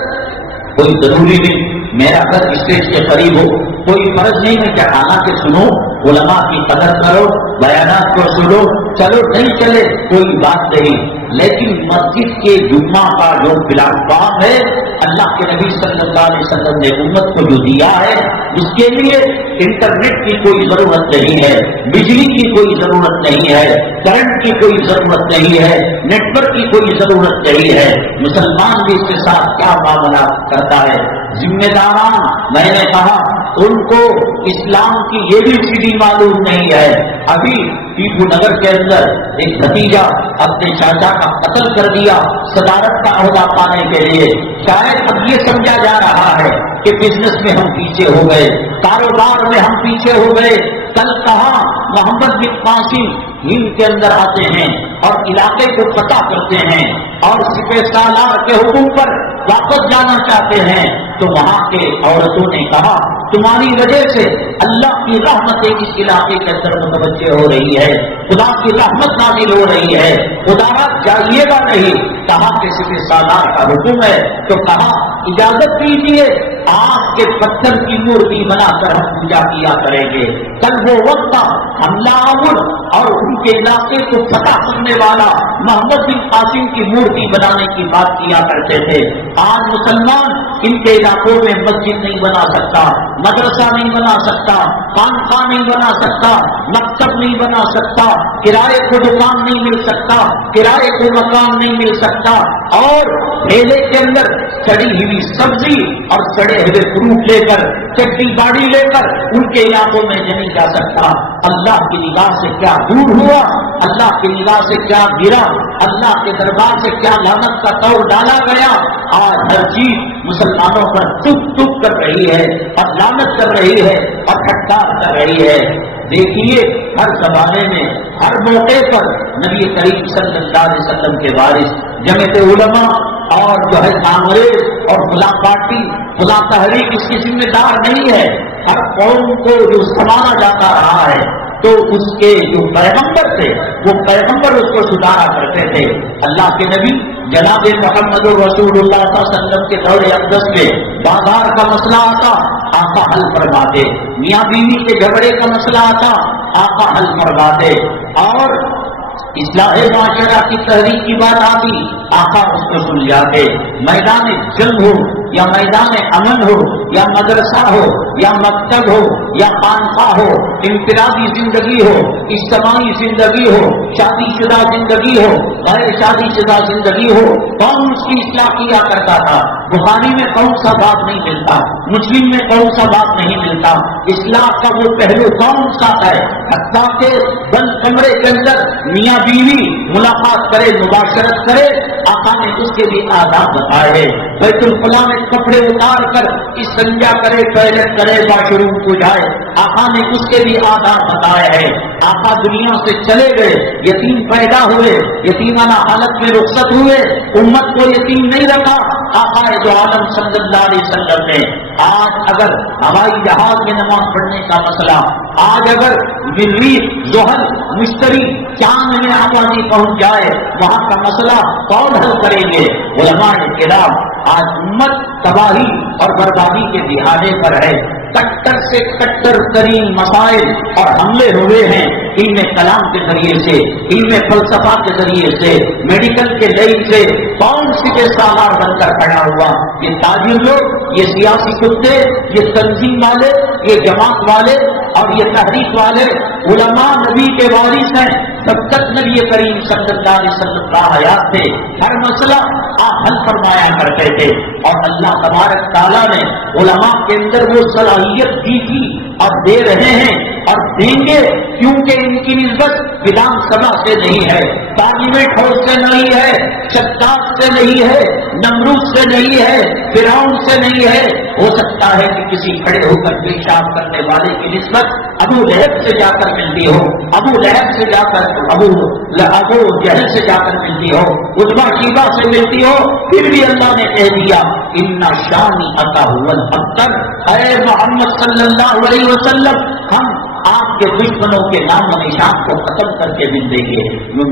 کوئی ضروری نہیں میرا گھر اسٹیج کے قریب ہو, کوئی فرض نہیں میں چڑھانا کہ سنو, علماء کی قدر کرو, بیانات کو سنو, چلو نہیں چلے کوئی بات نہیں. لیکن مسجد کے جمعہ کا جو پلیٹ فارم ہے اللہ کے نبی صلی اللہ علیہ وسلم نے امت کو جو دیا ہے اس کے لیے انٹرنیٹ کی کوئی ضرورت نہیں ہے, بجلی کی کوئی ضرورت نہیں ہے, کرنٹ کی کوئی ضرورت نہیں ہے, نیٹ ورک کی کوئی ضرورت نہیں ہے. مسلمان بھی اس کے ساتھ کیا معاملہ کرتا ہے؟ ذمہ داران میں نے کہا ان کو اسلام کی یہ بھی چیز معلوم نہیں ہے. ابھی ٹیپو نگر کے اندر ایک بھتیجا اپنے چاچا کا قتل کر دیا صدارت کا عہدہ پانے کے لیے. شاید اب یہ سمجھا جا رہا ہے کہ بزنس میں ہم پیچھے ہو گئے, کاروبار میں ہم پیچھے ہو گئے. کل کہاں محمد بن قاسم ہند کے اندر آتے ہیں اور علاقے کو فتح کرتے ہیں اور سپہ سالار کے حکم پر واپس جانا چاہتے ہیں, تو وہاں کے عورتوں نے کہا تمہاری وجہ سے اللہ کی رحمتیں اس علاقے کے اندر متوجہ ہو رہی ہے, خدا کی رحمت نازل ہو رہی ہے, خدا جائیے گا نہیں. کہا کہ سپہ سالار کا حکم ہے, تو کہا اجازت دیجیے آگ کے پتھر کی مورتی بنا کر ہم پوجا کیا کریں گے. کل وہ وقت حملہ آور اور ان کے علاقے کو فتح کرنے والا محمد بن قاسم کی مورتی بنانے کی بات کیا کرتے تھے. آج مسلمان ان کے علاقوں میں مسجد نہیں بنا سکتا, مدرسہ نہیں بنا سکتا, خانقاہ نہیں بنا سکتا, مکتب نہیں بنا سکتا, کرائے کو دکان نہیں مل سکتا, کرائے کو مکان نہیں مل سکتا, اور ٹھیلے کے اندر سڑی ہوئی سبزی اور سڑے ہوئے فروٹ لے کر, چٹنی باڑی لے کر ان کے علاقوں میں نہیں جا سکتا. اللہ کی نگاہ سے کیا دور ہوا, اللہ کی نگاہ سے کیا گرا, اللہ کے دربار سے کیا لعنت کا طور ڈالا گیا. آج ہر چیز مسلمانوں پر تک تک کر رہی ہے اور لعنت کر رہی ہے اور ٹھٹار کر رہی ہے. دیکھیے ہر زمانے میں ہر موقع پر نبی کریم صلی اللہ علیہ وسلم کے وارث جمعیت علماء اور جو ہے کانگریس اور فلاں پارٹی فلاں تحریک اس کی ذمہ دار نہیں ہے. ہر قوم کو جو سنبھالا جاتا رہا ہے تو اس کے جو پیغمبر تھے وہ پیغمبر اس کو سدھارا کرتے تھے. اللہ کے نبی جناب محمد رسول اللہ صلی اللہ علیہ وسلم کے دور اقدس میں بازار کا مسئلہ آتا آقا حل فرماتے، میاں بیوی کے جھگڑے کا مسئلہ آتا آقا حل فرماتے، اور اصلاح معاشرہ کی تحریک کی بات آتی آقا اس کو سن جاتے. میدان جنگ ہو یا میدان امن ہو یا مدرسہ ہو یا مکتب ہو یا خانقاہ ہو، انفرادی زندگی ہو، اجتماعی زندگی ہو، شادی شدہ زندگی ہو، غیر شادی شدہ زندگی ہو، کون اس کی اصلاح کیا کرتا تھا؟ بخاری میں کون سا بات نہیں ملتا، مسلم میں کون سا بات نہیں ملتا، اصلاح کا وہ پہلو کون سا ہے؟ حتیٰ کہ بند کمرے کے اندر میاں بیوی ملاقات کرے، مباشرت کرے، آقا نے اس کے بھی آداب بتائے ہیں. بیت الخلا میں کپڑے اتار کر استنجا کرے، ٹوائلٹ کرے، واش روم کو جائے، آقا نے اس کے بھی آداب بتائے ہیں. آقا دنیا سے چلے گئے، یتیم پیدا ہوئے، یتیمانہ حالت میں رخصت ہوئے، امت کو یتیم نہیں رکھا. آقا جو عالم صلی اللہ علیہ وسلم نے آج اگر ہوائی جہاز میں نماز پڑھنے کا مسئلہ، آج اگر مریخ، زحل، مشتری، چاند میں آبادی پہنچ جائے، وہاں کا مسئلہ کون حل کریں گے؟ علماء کرام. آج امت تباہی اور بربادی کے دہانے پر ہے. کٹر سے کٹر ترین مسائل اور حملے ہوئے ہیں علم کلام کے ذریعے سے، علم فلسفہ کے ذریعے سے، میڈیکل کے ذریعے سے. کون سی کے سالار بن کر کھڑا ہوا؟ یہ تاجر لوگ، یہ سیاسی کتے، یہ تنظیم والے، یہ جماعت والے اور یہ تحریک والے. علماء نبی کے وارث ہیں، جب تک نبی کریم صلی اللہ علیہ وسلم کا حیات تھے ہر مسئلہ آپ حل فرمایا کرتے تھے. اور اللہ تبارک تعالیٰ نے علماء کے اندر وہ صلاحیت دی تھی اور دے رہے ہیں اور دیں گے، کیونکہ ان کی نسبت ودھان سبھا سے نہیں ہے، پارلیمنٹ ہاؤس سے نہیں ہے، شداد سے نہیں ہے، نمرود سے نہیں ہے، فرعون سے نہیں ہے. ہو سکتا ہے کہ کسی کھڑے ہو کر پیشاب کرنے والے کی نسبت ابو لہب سے جا کر ملتی ہو، ابو لہب سے جا کر ابو جہل سے جا کر ملتی ہو، عتبہ شیبہ سے ملتی ہو، پھر بھی اللہ نے کہہ دیا ان شانی عطا الابتر. اے محمد صلی اللہ علیہ وسلم، ہم آپ کے دشمنوں کے نام و نشان کو ختم کر کے مل دیں گے،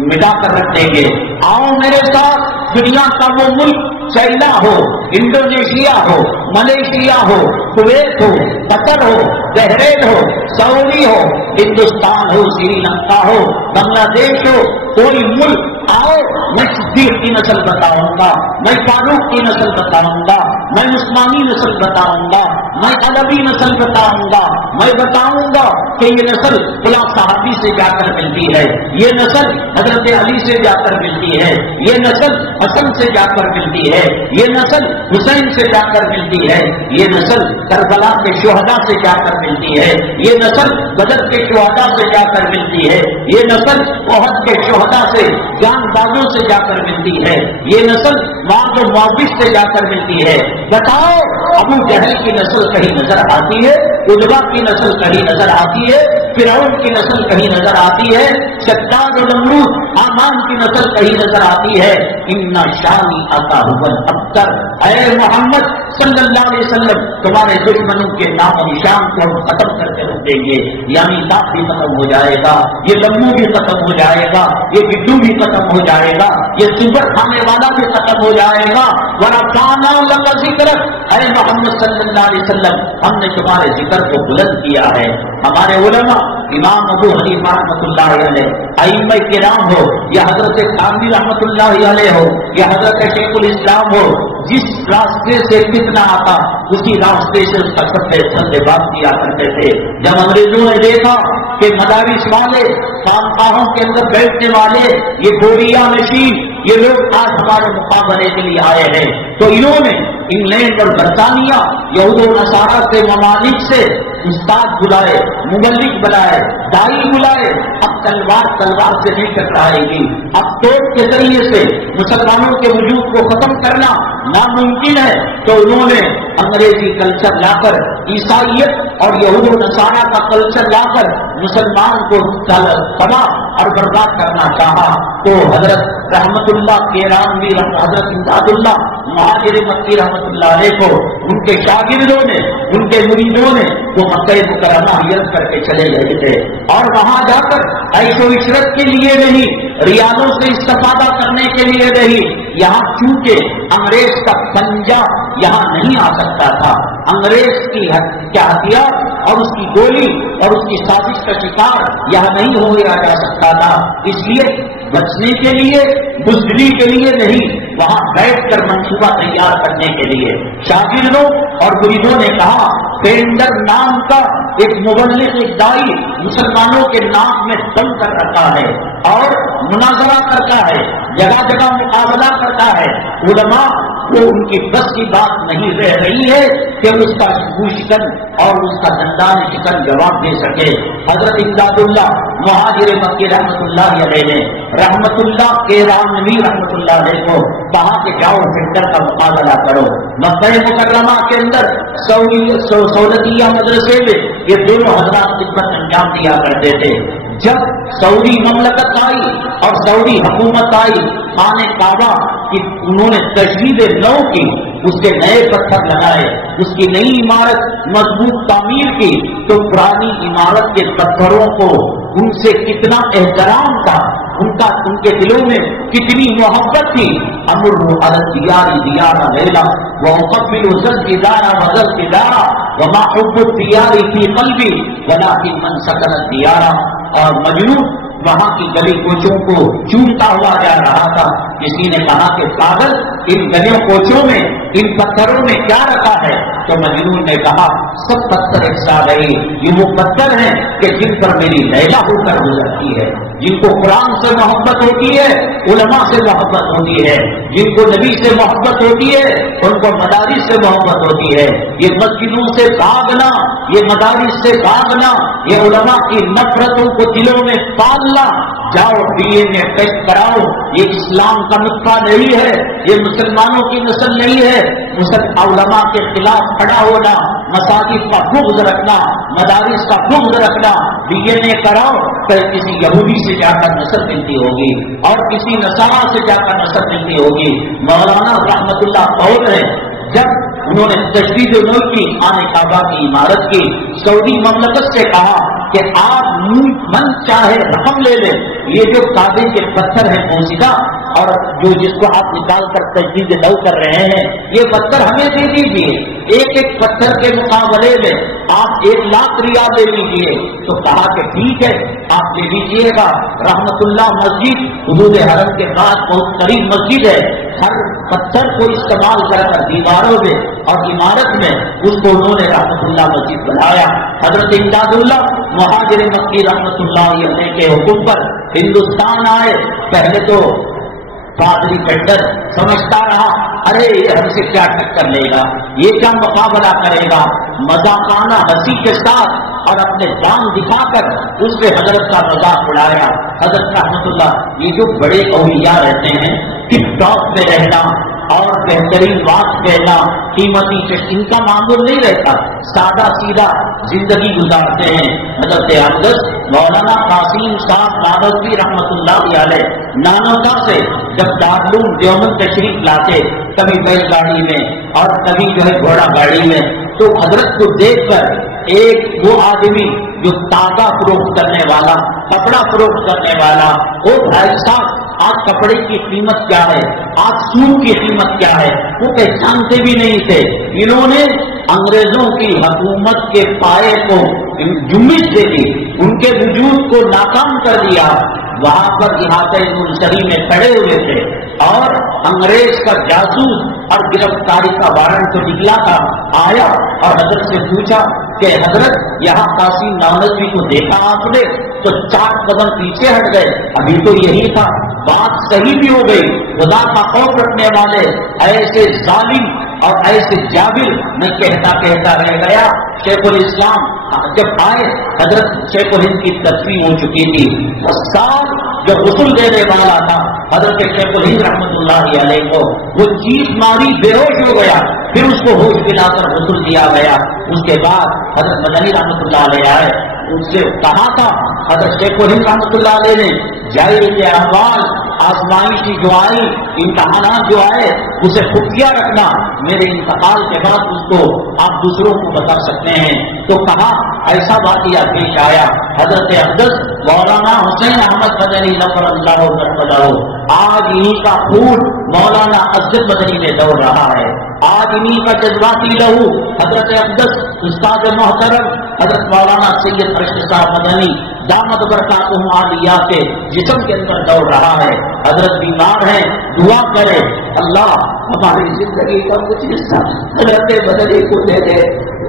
مٹا کر رکھ دیں گے. آؤ میرے ساتھ. دنیا کا وہ ملک چائنا ہو، انڈونیشیا ہو، ملیشیا ہو، کویت ہو، قطر ہو، بحرین ہو، سعودی ہو، ہندوستان ہو، سری لنکا ہو، بنگلہ دیش ہو، کوئی ملک آؤ، میں صدیق کی نسل بتاؤں گا، میں فاروق کی نسل بتاؤں گا، میں عثمانی نسل بتاؤں گا، میں عربی نسل بتاؤں گا، میں بتاؤں گا کہ یہ نسل فلاں صحابی سے جا کر ملتی ہے، یہ نسل حضرت علی سے جا کر ملتی ہے، یہ نسل حسن سے جا کر ملتی ہے، یہ نسل حسین سے جا کر ملتی ہے، یہ نسل کربلا کے شہداء سے جا کر ملتی ہے، یہ نسل بدر کے شہداء سے جا کر ملتی ہے، یہ نسل احد کے شہداء سے جان بازوں سے جا کر ملتی ہے، یہ نسل معاذ و معاوض سے جا کر ملتی ہے. بتاؤ ابو جہل کی نسل کہیں نظر آتی ہے؟ عتبہ کی نسل کہیں نظر آتی ہے؟ فرعون کی نسل کہیں نظر آتی ہے؟ شداد و نمرود حامان کی نسل کہیں نظر آتی ہے؟ ان شانی عطا الابتر. اے محمد صلی اللہ علیہ وسلم، تمہارے دشمنوں کے نام و نشان کو ہم ختم کر کے رکھ دیں گے. یعنی باپ بھی ختم ہو جائے گا، یہ لمو بھی ختم ہو جائے گا، یہ گڈو بھی ختم ہو جائے گا، یہ سور کھانے والا بھی ختم ہو جائے گا. ورفعنا لک ذکرک. اے محمد صلی اللہ علیہ وسلم، ہم نے تمہارے ذکر کو بلند کیا ہے. ہمارے علماء امام ابو حنیفہ رحمۃ اللہ علیہ، ائمہ کرام ہو یا حضرت تھانوی رحمۃ اللہ علیہ ہو یا حضرت شیخ الاسلام ہو، جس راستے سے فتنہ آتا اسی راستے سے اس کا سب بات کیا کرتے تھے. جب انگریزوں نے دیکھا کہ مدارس والے، خانقاہوں کے اندر بیٹھنے والے، یہ گوریا نشین، یہ لوگ آج ہمارے مقابلے کے لیے آئے ہیں، تو انہوں نے انگلینڈ اور برطانیہ، یہود و نصارہ کے ممالک سے استاد بلائے، مبلغ بلائے، دائی بلائے. اب تلوار سے نہیں ٹکرائے گی، اب توپ کے ذریعے سے مسلمانوں کے وجود کو ختم کرنا ناممکن ہے. تو انہوں نے انگریزی کلچر لا کر عیسائیت اور یہود و نصارہ کا کلچر لا کر مسلمان کو تباہ اور برباد کرنا چاہا تو حضرت رحمت اللہ کیرانوی حضرت امداد اللہ مہاجر مکی رحمت اللہ علیہ کو ان کے شاگردوں نے ان کے مریدوں نے وہ مکہ مکرمہ ہجرت کر کے چلے گئے تھے اور وہاں جا کر عیش و عشرت کے لیے نہیں، ریالوں سے استفادہ کرنے کے لیے نہیں، یہاں چونکہ انگریز کا پنجہ یہاں نہیں آ سکتا تھا، انگریز کی کیا ہتھیار اور اس کی گولی اور اس کی سازش کا شکار یہاں نہیں ہوا جا سکتا تھا، اس لیے بچنے کے لیے بزدلی کے لیے نہیں، وہاں بیٹھ کر منصوبہ تیار کرنے کے لیے شاگردوں اور مریدوں نے کہا پینڈر نام کا ایک مبلغ ایک دائی مسلمانوں کے نام میں دم کر رکھا ہے اور مناظرہ کرتا ہے، جگہ جگہ مقابلہ کرتا ہے، علماء کو ان کی بس کی بات نہیں رہ رہی ہے کہ اس کا شکن اور اس کا دندان شکن جواب دے سکے۔ حضرت امداد اللہ مہاجر مکی رحمت اللہ علیہ نے رحمت اللہ کیرانوی رحمت اللہ علیہ کو کہا کہ جاؤ فنڈر کا مقابلہ کرو۔ مکہ مکرمہ کے اندر سہولتیہ مدرسے میں یہ دونوں حضرات خدمت انجام دیا کرتے تھے۔ جب سعودی مملکت آئی اور سعودی حکومت آئی، خانہ کعبہ کی انہوں نے تجدید نو کی، اس کے نئے پتھر لگائے، اس کی نئی عمارت مضبوط تعمیر کی، تو پرانی عمارت کے پتھروں کو ان سے کتنا احترام تھا، ان کے دلوں میں کتنی محبت تھی۔ امر علی الدیار دیارا لیلا ومقبل زلزارا وزلزارا وما حب الدیار فی قلبی ولکن من سکن الدیارا، اور مجنون وہاں کی گلی کوچوں کو چومتا ہوا جا رہا تھا۔ کسی نے کہا کہ پاگل ان گلیوں کوچوں میں ان پتھروں میں کیا رکھا ہے؟ تو مجنون نے کہا سب پتھر ایک ساتھ رہی، یہ وہ پتھر ہیں کہ جن پر میری لیلا ہو کر گزرتی ہے، جن کو قرآن سے محبت ہوتی ہے، علماء سے محبت ہوتی ہے، جن کو نبی سے محبت ہوتی ہے، ان کو مدارس سے محبت ہوتی ہے۔ یہ مسجدوں سے بھاگنا، یہ مدارس سے بھاگنا، یہ علماء کی نفرتوں کو دلوں میں پالنا، جاؤ ڈی این اے ٹیسٹ کراؤ، یہ اسلام کا نسخہ نہیں ہے، یہ مسلمانوں کی نسل نہیں ہے۔ علماء کے خلاف کھڑا ہونا، مساجد کا بغض رکھنا، مدارس کا بغض رکھنا، ڈی این اے کراؤ، پھر کسی یہودی سے جا کر نسل ملتی ہوگی اور کسی نصارہ سے جا کر نسل ملتی ہوگی۔ مولانا رحمت اللہ قول ہے، جب انہوں نے تجدید نو کی، خانہ کعبہ کی عمارت کی، سعودی مملکت سے کہا کہ آپ من چاہے رقم لے لیں، یہ جو کعبے کے پتھر ہیں موجودہ اور جو جس کو آپ نکال کر تجدید نو کر رہے ہیں، یہ پتھر ہمیں دے دیجیے، ایک ایک پتھر کے مقابلے میں آپ 1,00,000 ریال دے لیجیے۔ تو کہا کہ ٹھیک ہے آپ دے دیجیے گا۔ رحمت اللہ مسجد حدود حرم کے بعد بہت قریب مسجد ہے، ہر پتھر کو استعمال کر کر دیواروں میں اور عمارت میں اس کو انہوں نے رحمت اللہ مسجد بنایا۔ حضرت امداد اللہ مہاجر مکی رحمت اللہ علیہ کے حکم پر ہندوستان آئے، پہلے تو پادری پنڈر سمجھتا رہا ارے یہ ہم سے کیا ٹکر لے گا، یہ کیا مقابلہ کرے گا، مذاقانہ ہنسی کے ساتھ اور اپنے دام دکھا کر اس سے حضرت کا مذاق اڑایا۔ حضرت رحمت اللہ یہ جو بڑے اولیاء رہتے ہیں ٹپ ٹاپ میں رہنا اور بہترین بات کہنا، قیمتی سے ان کا معمول نہیں رہتا، سادہ سیدھا زندگی گزارتے ہیں۔ حضرت اقدس مولانا قاسم صاحب نانوتوی رحمت اللہ علیہ نانوتا سے جب دارالعلوم دیوبند تشریف لاتے، کبھی بیل گاڑی میں اور کبھی جو ہے گھوڑا گاڑی میں، تو حضرت کو دیکھ کر ایک وہ آدمی جو تازہ فروخت کرنے والا، کپڑا فروخت کرنے والا، وہ بھائی صاحب آج کپڑے کی قیمت کیا ہے، آج سوٹ کی قیمت کیا ہے، وہ پہچانتے بھی نہیں تھے۔ انہوں نے انگریزوں کی حکومت کے پائے کو جنبش دے دی، ان کے وجود کو ناکام کر دیا۔ وہاں پر احاطہ منصری میں کھڑے ہوئے تھے اور انگریز کا جاسوس اور گرفتاری کا وارنٹ تو نکلا تھا، آیا اور حضرت سے پوچھا کہ حضرت یہاں قاسم نانوتوی کو دیکھا آپ نے؟ تو 4 قدم پیچھے ہٹ گئے، ابھی تو یہی تھا، بات صحیح بھی ہو گئی۔ خدا کا خوف رکھنے والے ایسے ظالم اور ایسے جابر میں کہتا رہ گیا۔ شیخ الاسلام جب آئے، حضرت شیخ الہند کی تدفین ہو چکی تھی، سال جو غسل دینے والا تھا حضرت شیخ الہند رحمت اللہ علیہ کو، وہ چیخ ماری بے ہوش ہو گیا پھر اس کو ہوش پلا کر غسل دیا گیا. اس کے بعد حضرت مدنی رحمۃ اللہ علیہ آئے, اس سے کہا تھا حضرت شیخ الہند رحمۃ اللہ علیہ نے جائر کے احوال, آزمائشی جو آئی, امتحانات جو آئے, اسے خفیہ رکھنا, میرے انتقال کے بعد اس کو آپ دوسروں کو بتا سکتے ہیں. تو کہا ایسا واقعہ پیش آیا, حضرت اقدس مولانا حسین احمد مدنی نفر اللہ مرتضی, آج انہیں کا خون مولانا اسد مدنی میں دوڑ رہا ہے, آج انہیں کا جذباتی لہو حضرت اقدس استاد محترم حضرت مولانا سید ارشد صاحب مدنی دامت برکاتہم عالیہ کے جسم کے اندر دوڑ رہا ہے. حضرت بیمار ہیں, دعا کرے اللہ ہماری زندگی کا کچھ حصہ حضرت مدنی کو دے دے.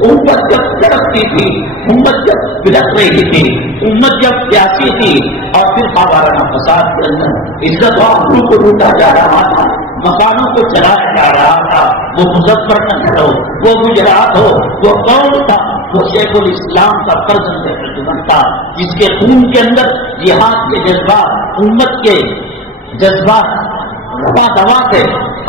امت جب تڑپتی تھی, امت جب بلک رہی تھی, امت جب پیاسی تھی, اور پھر خاورانہ فساد کے اندر عزت و آبرو کو لوٹا جا رہا تھا, مکانوں کو چلایا جا رہا تھا, وہ مظفر نگر ہو, وہ گجرات ہو, وہ کون تھا؟ وہ شیخ الاسلام کا فرزند تھا, جس کے خون کے اندر جہاد کے جذبات, امت کے جذبات روا دوا تھے.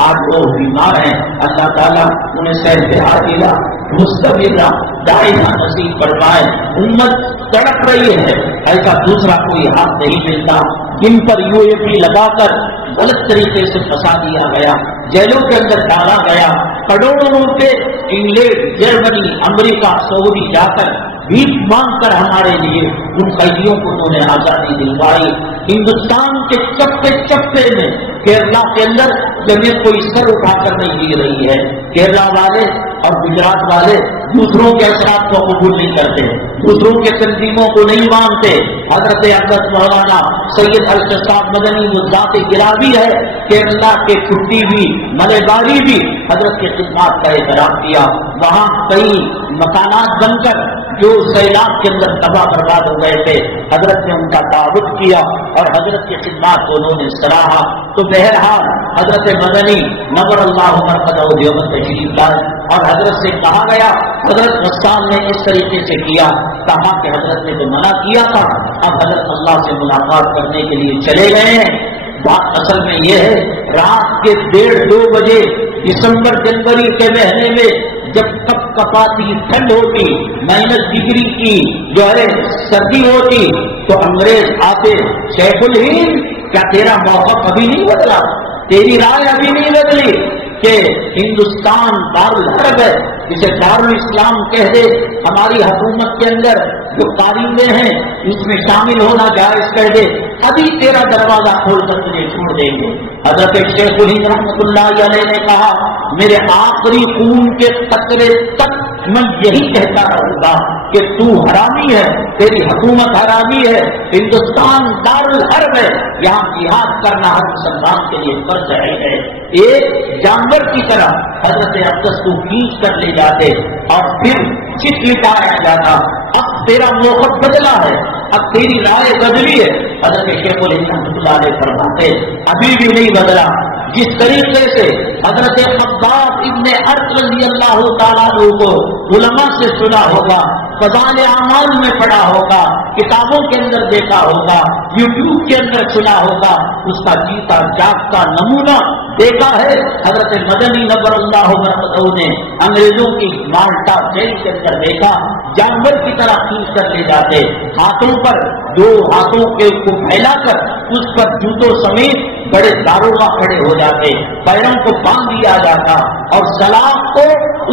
آج لوگ بیمار ہیں, اللہ تعالیٰ انہیں صحت عاجلہ مستقبلہ دائمہ نصیب فرمائے. امت تڑپ رہی ہے, ایسا دوسرا کوئی ہاتھ نہیں ملتا. جن پر UAP لگا کر غلط طریقے سے پھنسا دیا گیا, جیلوں کے اندر ڈالا گیا, کروڑوں روپے انگلینڈ, جرمنی, امریکہ, سعودی جا کر بھیک مانگ کر ہمارے لیے ان قیدیوں کو انہوں نے آزادی دلوائی. ہندوستان کے چپے چپے میں کیرلا کے اندر جمعیت کوئی سر اٹھا کر نہیں دی رہی ہے. کیرلا والے اور گجرات والے دوسروں کے اثرات کو قبول نہیں کرتے, دوسروں کے تنظیموں کو نہیں مانتے. حضرت حضرت مولانا سید ارشد صاحب مدنی جو ذات گرامی ہے, کیرلا کے چھٹی بھی ملےباری بھی حضرت کی خدمات کا اعتراف کیا. وہاں کئی مکانات بن کر جو سیلاب کے اندر تباہ برباد ہو گئے تھے, حضرت نے ان کا تعارف کیا اور حضرت کی خدمات کو انہوں نے سراہا. تو بہرحال حضرت مدنی نور اللہ مرقدہ دیوبند تشریف لائے اور حضرت سے کہا گیا, حضرت غسان نے اس طریقے سے کیا, کہا کہ حضرت نے تو منع کیا تھا, اب حضرت اللہ سے ملاقات کرنے کے لیے چلے گئے ہیں. بات اصل میں یہ ہے, رات کے 1:30-2 بجے دسمبر جنوری کے مہینے میں جب کپ کپاتی ٹھنڈ ہوتی, -ڈگری کی جو ہے سردی ہوتی, تو انگریز آتے, شیخ الہند کیا تیرا موقف ابھی نہیں بدلا, تیری رائے ابھی نہیں بدلی کہ ہندوستان دارالحرب ہے, اسے دارالاسلام کہہ دے, ہماری حکومت کے اندر جو قاریندے ہیں اس میں شامل ہونا جائز کر دے, ابھی تیرا دروازہ کھول کر تجھے چھوڑ دیں گے. حضرت شیخ الہند رحمۃ اللہ علیہ نے کہا, میرے آخری خون کے قطرے تک میں یہی کہتا رہوں گا کہ تو حرامی ہے, تیری حکومت حرامی ہے, ہندوستان دارالحرب ہے, یہاں جہاد کرنا ہر مسلمان کے لیے فرض ہے. ایک جانور کی طرح حضرت اقدس کو کھینچ کر لے جاتے اور پھر چٹ لٹایا جاتا. اب تیرا موقف بدلا ہے, اب تیری رائے بدلی ہے. حضرت شیخ الہند رحمۃ اللہ علیہ فرماتے, ابھی بھی نہیں بدلا. جس طریقے سے حضرت خباب ابن ارط رضی اللہ تعالیٰ کو علماء سے سنا ہوگا, فضائل اعمال میں پڑھا ہوگا, کتابوں کے اندر دیکھا ہوگا, یوٹیوب کے اندر سنا ہوگا, اس کا جیتا جاگتا نمونہ دیکھا ہے حضرت مدنی نور اللہ مرقدہ نے انگریزوں کی مالٹا جیل کے اندر دیکھا. جانور کی طرح کھینچ کر لے جاتے, ہاتھوں پر 2 ہاتھوں کے کو پھیلا کر اس پر جوتوں سمیت بڑے داروغہ کھڑے ہو جاتے, پیروں کو باندھ دیا جاتا اور سلام کو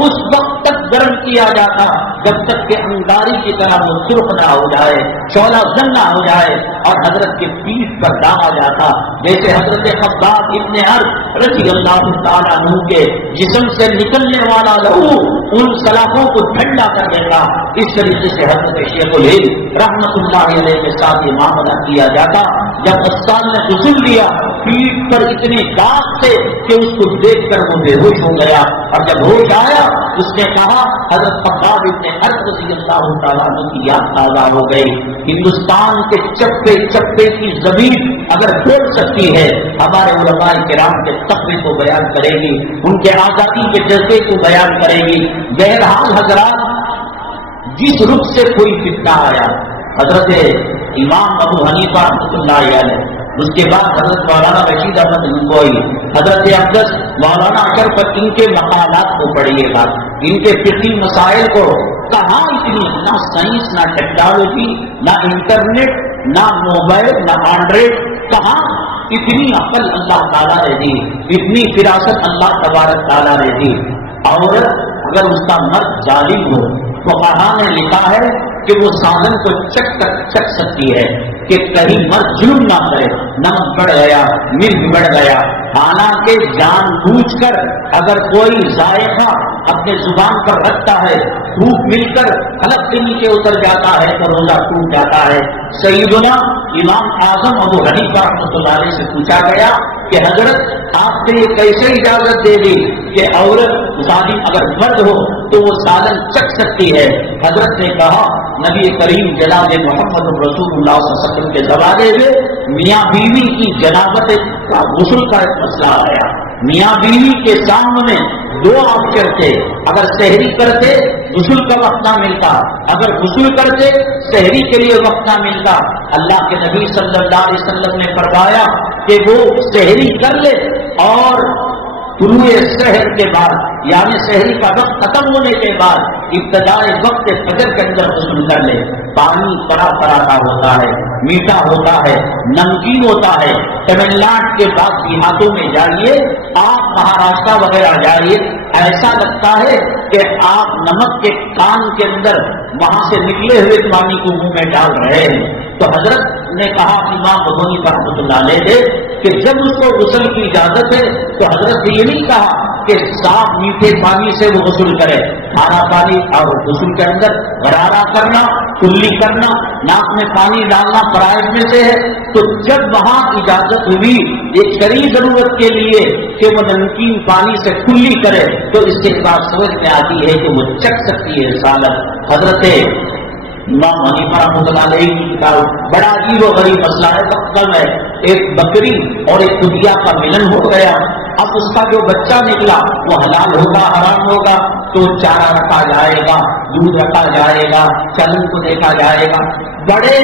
اس وقت تک گرم کیا جاتا جب تک کہ انگاری کی طرح وہ سرخ نہ ہو جائے, شعلہ زن نہ ہو جائے, اور حضرت کے پیٹھ پر ڈالا جاتا. جیسے حضرت خباب ابن ارط رضی اللہ تعالیٰ عنہ کے جسم سے نکلنے والا لہو ان سلاخوں کو ٹھنڈا کر دیتا, اس طریقے سے حضرت شیخ الہند رحمۃ اللہ علیہ کے ساتھ یہ معاملہ کیا جاتا. جب غسان نے غسل لیا, پیٹھ پر اتنے داغ تھے کہ اس کو دیکھ کر وہ بے ہوش ہو گیا, اور جب ہوش آیا اس نے کہا حضرت خباب ابن ارط رضی اللہ تعالیٰ عنہ کی یاد تازہ ہو گئی. ہندوستان کے چپے چپے کی زمین اگر بول سکتی ہے, ہمارے علماء کرام کے تقوی کو بیان کرے گی, ان کے آزادی کے جذبے کو بیان کرے گی. بہرحال حضرات, جس رخ سے کوئی فتنہ آیا, حضرت امام ابو حنیفہ رحمۃ اللہ علیہ اس کے بعد حضرت مولانا رشید احمد گنگوئی، حضرت اقدس مولانا اشرف پر ان کے مقالات کو پڑھیے گا، ان کے فقہی مسائل کو. کہاں اتنی نہ سائنس، نہ ٹیکنالوجی، نہ انٹرنیٹ، نہ موبائل، نہ اینڈرائڈ، کہاں اتنی عقل اللہ تعالیٰ نے دی، اتنی فراست اللہ تبارک تعالیٰ نے دی. عورت اگر اس کا مرد ظالم ہو تو کہاں نے لکھا ہے کہ وہ سادن کو چک سکتی ہے کہ کہیں مرد ظلم نہ کرے. نمک بڑھ گیا، مرچ بڑھ گیا، حالانکہ جان بوجھ کر اگر کوئی ذائقہ اپنے زبان پر رکھتا ہے، دھوپ مل کر حلق کے نیچے اتر جاتا ہے تو روزہ ٹوٹ جاتا ہے. سیدنا امام اعظم ابو حنیفہ رحمۃ اللہ علیہ سے پوچھا گیا کہ حضرت آپ نے یہ کیسے اجازت دے دی کہ عورت ظالم اگر مرد ہو تو وہ سالن چکھ سکتی ہے؟ حضرت نے کہا نبی کریم جناب محمد رسول اللہ صلی اللہ علیہ وسلم کے زمانے میں میاں بیوی کی جنابت کا غسل کا ایک مسئلہ آیا. میاں بیوی کے سامنے دو آپشن تھے، اگر سحری کرتے غسل کا وقت نہ ملتا، اگر غسل کرتے سحری کے لیے وقت نہ ملتا. اللہ کے نبی صلی اللہ علیہ وسلم نے فرمایا کہ وہ سحری کر لے اور طلوع سحر کے بعد یعنی سحری کا وقت ختم ہونے کے بعد ابتدائی وقت فجر کے اندر غسل کر لے. پانی پڑا کا ہوتا ہے، میٹھا ہوتا ہے، نمکین ہوتا ہے. تمل ناڈو کے بعد دیہاتوں میں جائیے، آپ مہاراشٹر وغیرہ جائیے، ایسا لگتا ہے کہ آپ نمک کے کان کے اندر وہاں سے نکلے ہوئے پانی کو منہ میں ڈال رہے ہیں. تو حضرت نے کہا امام ابو حنیفہ رحمۃ اللہ علیہ نے کہ جب اس کو غسل کی اجازت ہے تو حضرت نے یہ نہیں کہا کہ صاف میٹھے پانی سے وہ غسل کرے. کھارا پانی اور غسل کے اندر غرارہ کرنا، کلی کرنا، ناک میں پانی ڈالنا فرائض میں سے ہے. تو جب وہاں اجازت ہوئی ایک شرعی ضرورت کے لیے کہ وہ نمکین پانی سے کلی کرے تو اس کے بعد سمجھ میں آتی ہے کہ وہ چکھ سکتی ہے سالن. حضرت امام حنیفہ رحمۃ اللہ علیہ کی کتاب بڑا عجیب و غریب مسئلہ ہے. مقدم ہے ایک بکری اور ایک دودھیا کا ملن ہو گیا. اب اس کا جو بچہ نکلا وہ حلال ہوگا حرام ہوگا؟ تو چارہ رکھا جائے گا، دودھ رکھا جائے گا، چلن کو دیکھا جائے گا. بڑے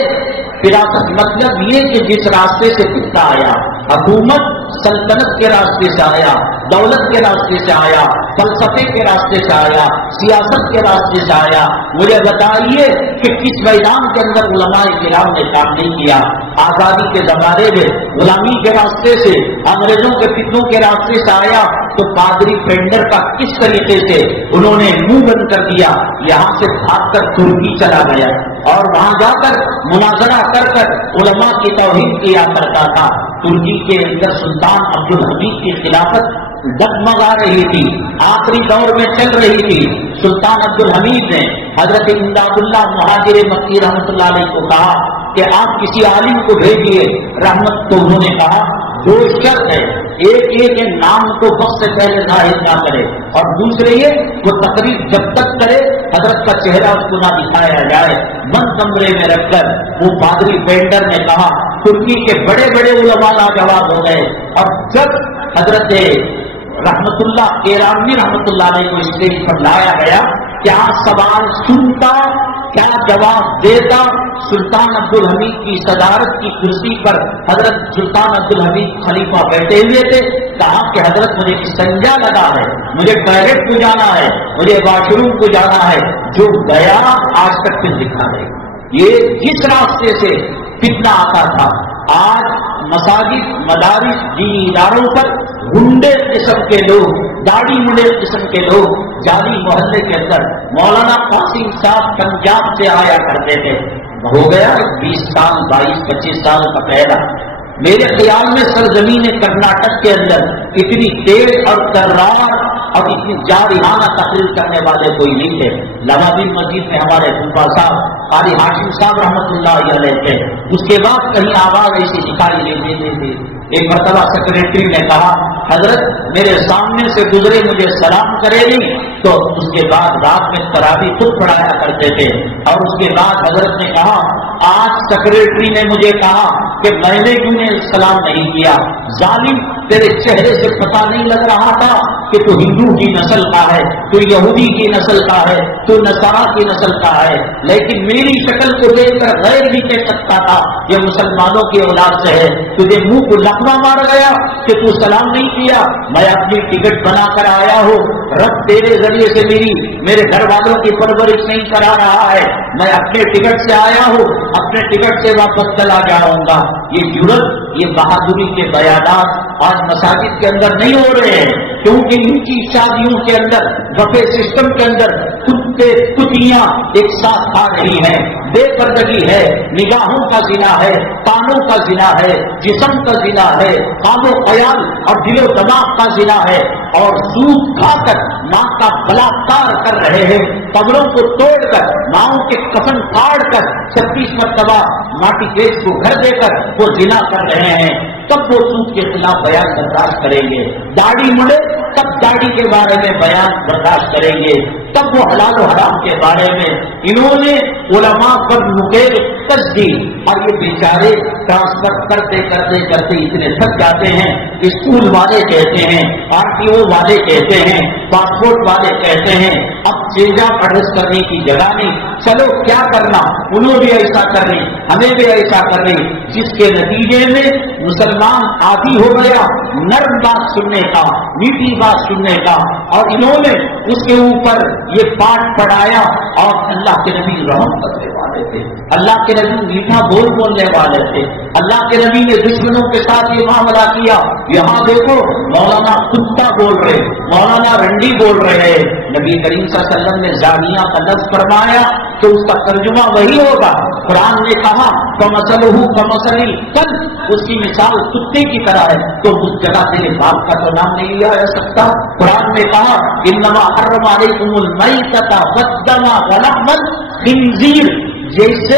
فراست مطلب یہ کہ جس راستے سے کتا آیا، حکومت سلطنت کے راستے سے آیا، دولت کے راستے سے آیا، فلسفے کے راستے سے آیا، سیاست کے راستے سے آیا. مجھے بتائیے کہ کس میدان کے اندر علماء کرام نے کام نہیں کیا. آزادی کے زمانے میں غلامی کے راستے سے، انگریزوں کے فتنوں کے راستے سے آیا تو پادری پینڈر کا کس طریقے سے انہوں نے منہ بند کر دیا. یہاں سے بھاگ کر ترکی چلا گیا اور وہاں جا کر مناظرہ کر علماء کی توہین کیا کرتا تھا. ترکی کے اندر سلطان عبد الحمید کی خلافت ڈگمگا رہی تھی، آخری دور میں چل رہی تھی. سلطان عبد الحمید نے حضرت امداد اللہ مہاجر مکی رحمۃ اللہ علیہ کو کہا کہ آپ کسی عالم کو بھیجیے رحمت. تو انہوں نے کہا دو شرط ہے، ایک نام کو وقت سے پہلے ظاہر نہ کرے اور دوسرے یہ وہ تقریر جب تک کرے حضرت کا چہرہ اس کو نہ دکھایا جائے. بند کمرے میں رکھ کر وہ پادری پینڈر نے کہا. ترکی کے بڑے بڑے علماء لاجواب ہو گئے. اور جب حضرت رحمت اللہ ایرانی رحمت اللہ علیہ کو اسٹیج پر لایا گیا، کیا سوال سنتا، کیا جواب دیتا. سلطان عبد الحمید کی صدارت کی کرسی پر حضرت سلطان عبد الحمید خلیفہ بیٹھے ہوئے تھے. کہا کہ حضرت مجھے استنجا لگا ہے، مجھے ٹوائلٹ کو جانا ہے، مجھے واش روم کو جانا ہے. جو گیا آج تک پھر دکھا دے. یہ جس راستے سے فتنہ آتا تھا، آج مساجد، مدارس، دینی اداروں پر گنڈے قسم کے لوگ، داڑھی منڈے قسم کے لوگ جالی محلے کے اندر. مولانا قاسم صاحب پنجاب سے آیا کرتے تھے، ہو گیا 20 سال 22-25 سال کا پہلا. میرے خیال میں سرزمین کرناٹک کے اندر اتنی تیز اور کرار اور اتنی جارحانہ تقریر کرنے والے کوئی نہیں تھے. لوادی مسجد میں ہمارے پھوپھا صاحب قاری ہاشم صاحب رحمۃ اللہ علیہ تھے. اس کے بعد کہیں آواز ایسی دکھائی نہیں دیتی تھی. ایک مرتبہ سیکرٹری نے کہا حضرت میرے سامنے سے گزرے مجھے سلام کرے نہیں. تو اس کے بعد رات میں تراویح خود پڑھایا کرتے تھے. اور اس کے بعد حضرت نے کہا آج سیکرٹری نے مجھے کہا کہ میں نے کیوں نے سلام نہیں کیا. ظالم تیرے چہرے سے پتہ نہیں لگ رہا تھا کہ تو ہندو کی نسل کا ہے، تو یہودی کی نسل کا ہے، تو نصارا کی نسل کا ہے، لیکن میری شکل کو دیکھ کر غیر بھی کہہ سکتا تھا یہ مسلمانوں کی اولاد سے ہے۔ تجھے منہ کو لقمہ مار گیا کہ تو سلام نہیں کیا، میں اپنی ٹکٹ بنا کر آیا ہوں، رب تیرے ذریعے سے میرے گھر والوں کی پرورش نہیں کرا رہا ہے، میں اپنے ٹکٹ سے آیا ہوں، اپنے ٹکٹ سے واپس چلا جاؤں گا۔ یہ جرأت، یہ بہادری کے بیانات آج مساجد کے اندر نہیں ہو رہے ہیں، کیونکہ ان کی شادیوں کے اندر بفے سسٹم کے اندر کتے کتیاں ایک ساتھ آ رہی ہیں، بے پردگی ہے، نگاہوں کا زنا ہے، کانوں کا زنا ہے، جسم کا زنا ہے، قام و خیال اور دل و دماغ کا زنا ہے، اور سود کھا کر ماں کا بلاکار کر رہے ہیں، قبروں کو توڑ کر ماؤں کے کفن پھاڑ کر 36 مرتبہ ماٹی کیس کو گھر دے کر وہ زنا کر رہے ہیں۔ تب وہ سود کے خلاف بیان برداشت کریں گے، داڑھی مڑے تب داڑھی کے بارے میں بیان برداشت کریں گے، تب وہ حلال و حرام کے بارے میں۔ انہوں نے علماء پر نکیل کس دی، اور یہ بیچارے ٹرانسفر کرتے کرتے کرتے اتنے تھک جاتے ہیں، اسکول والے کہتے ہیں، RTO والے کہتے ہیں، پاسپورٹ والے کہتے ہیں اب چینج آف ایڈریس کرنے کی جگہ نہیں، چلو کیا کرنا، انہوں بھی ایسا کر رہی، ہمیں بھی ایسا کر رہی، جس کے نتیجے میں مسلمان عادی ہو گیا نرم بات سننے کا، میٹھی بات سننے کا، اور انہوں نے اس کے اوپر یہ پاٹ پڑھایا، اور اللہ کے نبی رحم کرنے والے تھے، اللہ کے نبی میٹھا بول بولنے والے تھے، اللہ کے نبی نے دشمنوں کے ساتھ یہ معاملہ کیا۔ یہاں دیکھو مولانا کتا بول رہے، مولانا رنڈی بول رہے، نبی کریم صلی اللہ علیہ وسلم نے زانیہ کا لفظ فرمایا تو اس کا ترجمہ وہی ہوگا۔ قرآن نے کہا فَمَثَلُهُ كَمَثَلِ الْكَلْبِ، اس کی مثال کتے کی طرح ہے، تو اس جگہ سے باپ کا تو نام نہیں لیا جا سکتا۔ قرآن نے کہا إِنَّمَا حَرَّمَ عَلَيْكُمُ الْمَيْتَةَ وَالدَّمَ وَلَحْمَ الْخِنزِيرِ، جیسے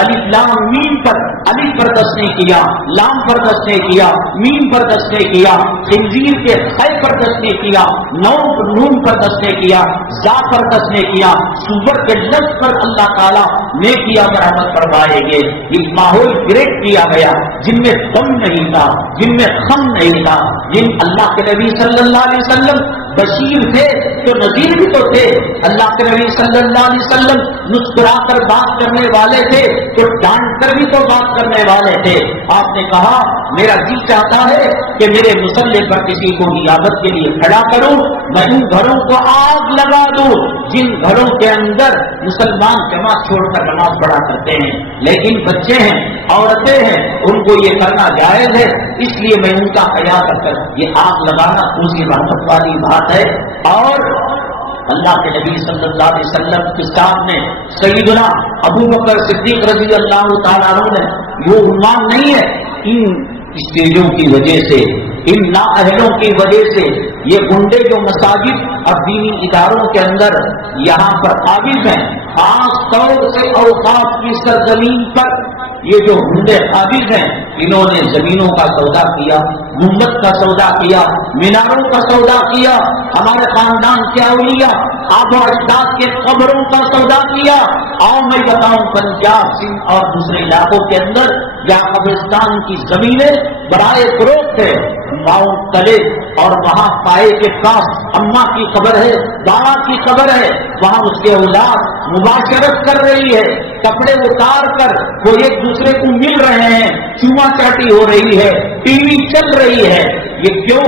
الف لام میم پر الف پر دس نے کیا، لام پر دس نے کیا، میم پر دس نے کیا، خنزیر کے خے پر دس نے کیا، نون پر دس نے کیا، زا پر دس نے کیا، سور کے لفظ پر اللہ تعالیٰ نے کیا برآمد فرمائے گے۔ ایک ماحول کریٹ کیا گیا جن میں غم نہیں تھا، جن میں خم نہیں تھا، جن اللہ کے نبی صلی اللہ علیہ وسلم بشیر تھے تو نذیر بھی تو تھے، اللہ کے نبی صلی اللہ علیہ وسلم مسکرا کر بات کرنے والے تھے تو ڈانٹ کر بھی تو بات کرنے والے تھے۔ آپ نے کہا میرا جی چاہتا ہے کہ میرے مسلح پر کسی کو عیادت کے لیے کھڑا کروں، میں ان گھروں کو آگ لگا دوں جن گھروں کے اندر مسلمان جماعت چھوڑ کر نماز پڑھا کرتے ہیں، لیکن بچے ہیں، عورتیں ہیں، ان کو یہ کرنا جائز ہے، اس لیے میں ان کا حیا کر یہ آگ لگانا دوسری رحمت والی بات ہے۔ اور اللہ کے نبی صلی اللہ علیہ وسلم کے سامنے سیدنا ابو بکر صدیق رضی اللہ تعالیٰ عنہ نے وہ عنوان نہیں ہے، ان اسٹیجوں کی وجہ سے، ان نااہلوں کی وجہ سے یہ گنڈے جو مساجد اور دینی اداروں کے اندر یہاں پر قابض ہیں، خاص طور سے اوقاف کی سرزمین پر یہ جو گنڈے قابض ہیں، انہوں نے زمینوں کا سودا کیا، گنبد کا سودا کیا، میناروں کا سودا کیا، ہمارے خاندان کے اولیاء آبا اجداد کے قبروں کا سودا کیا۔ اور میں بتاؤں پنجاب، سندھ اور دوسرے علاقوں کے اندر جہاں قبرستان کی زمینیں برائے فروخت ہے، ماؤنٹ تلے اور وہاں پائے کے پاس اماں کی قبر ہے، باوا کی قبر ہے، وہاں اس کے اولاد مباشرت کر رہی ہے، کپڑے اتار کر وہ ایک دوسرے کو مل رہے ہیں، چوما چاٹی ہو رہی ہے، ٹی وی چل رہی ہے۔ یہ کیوں؟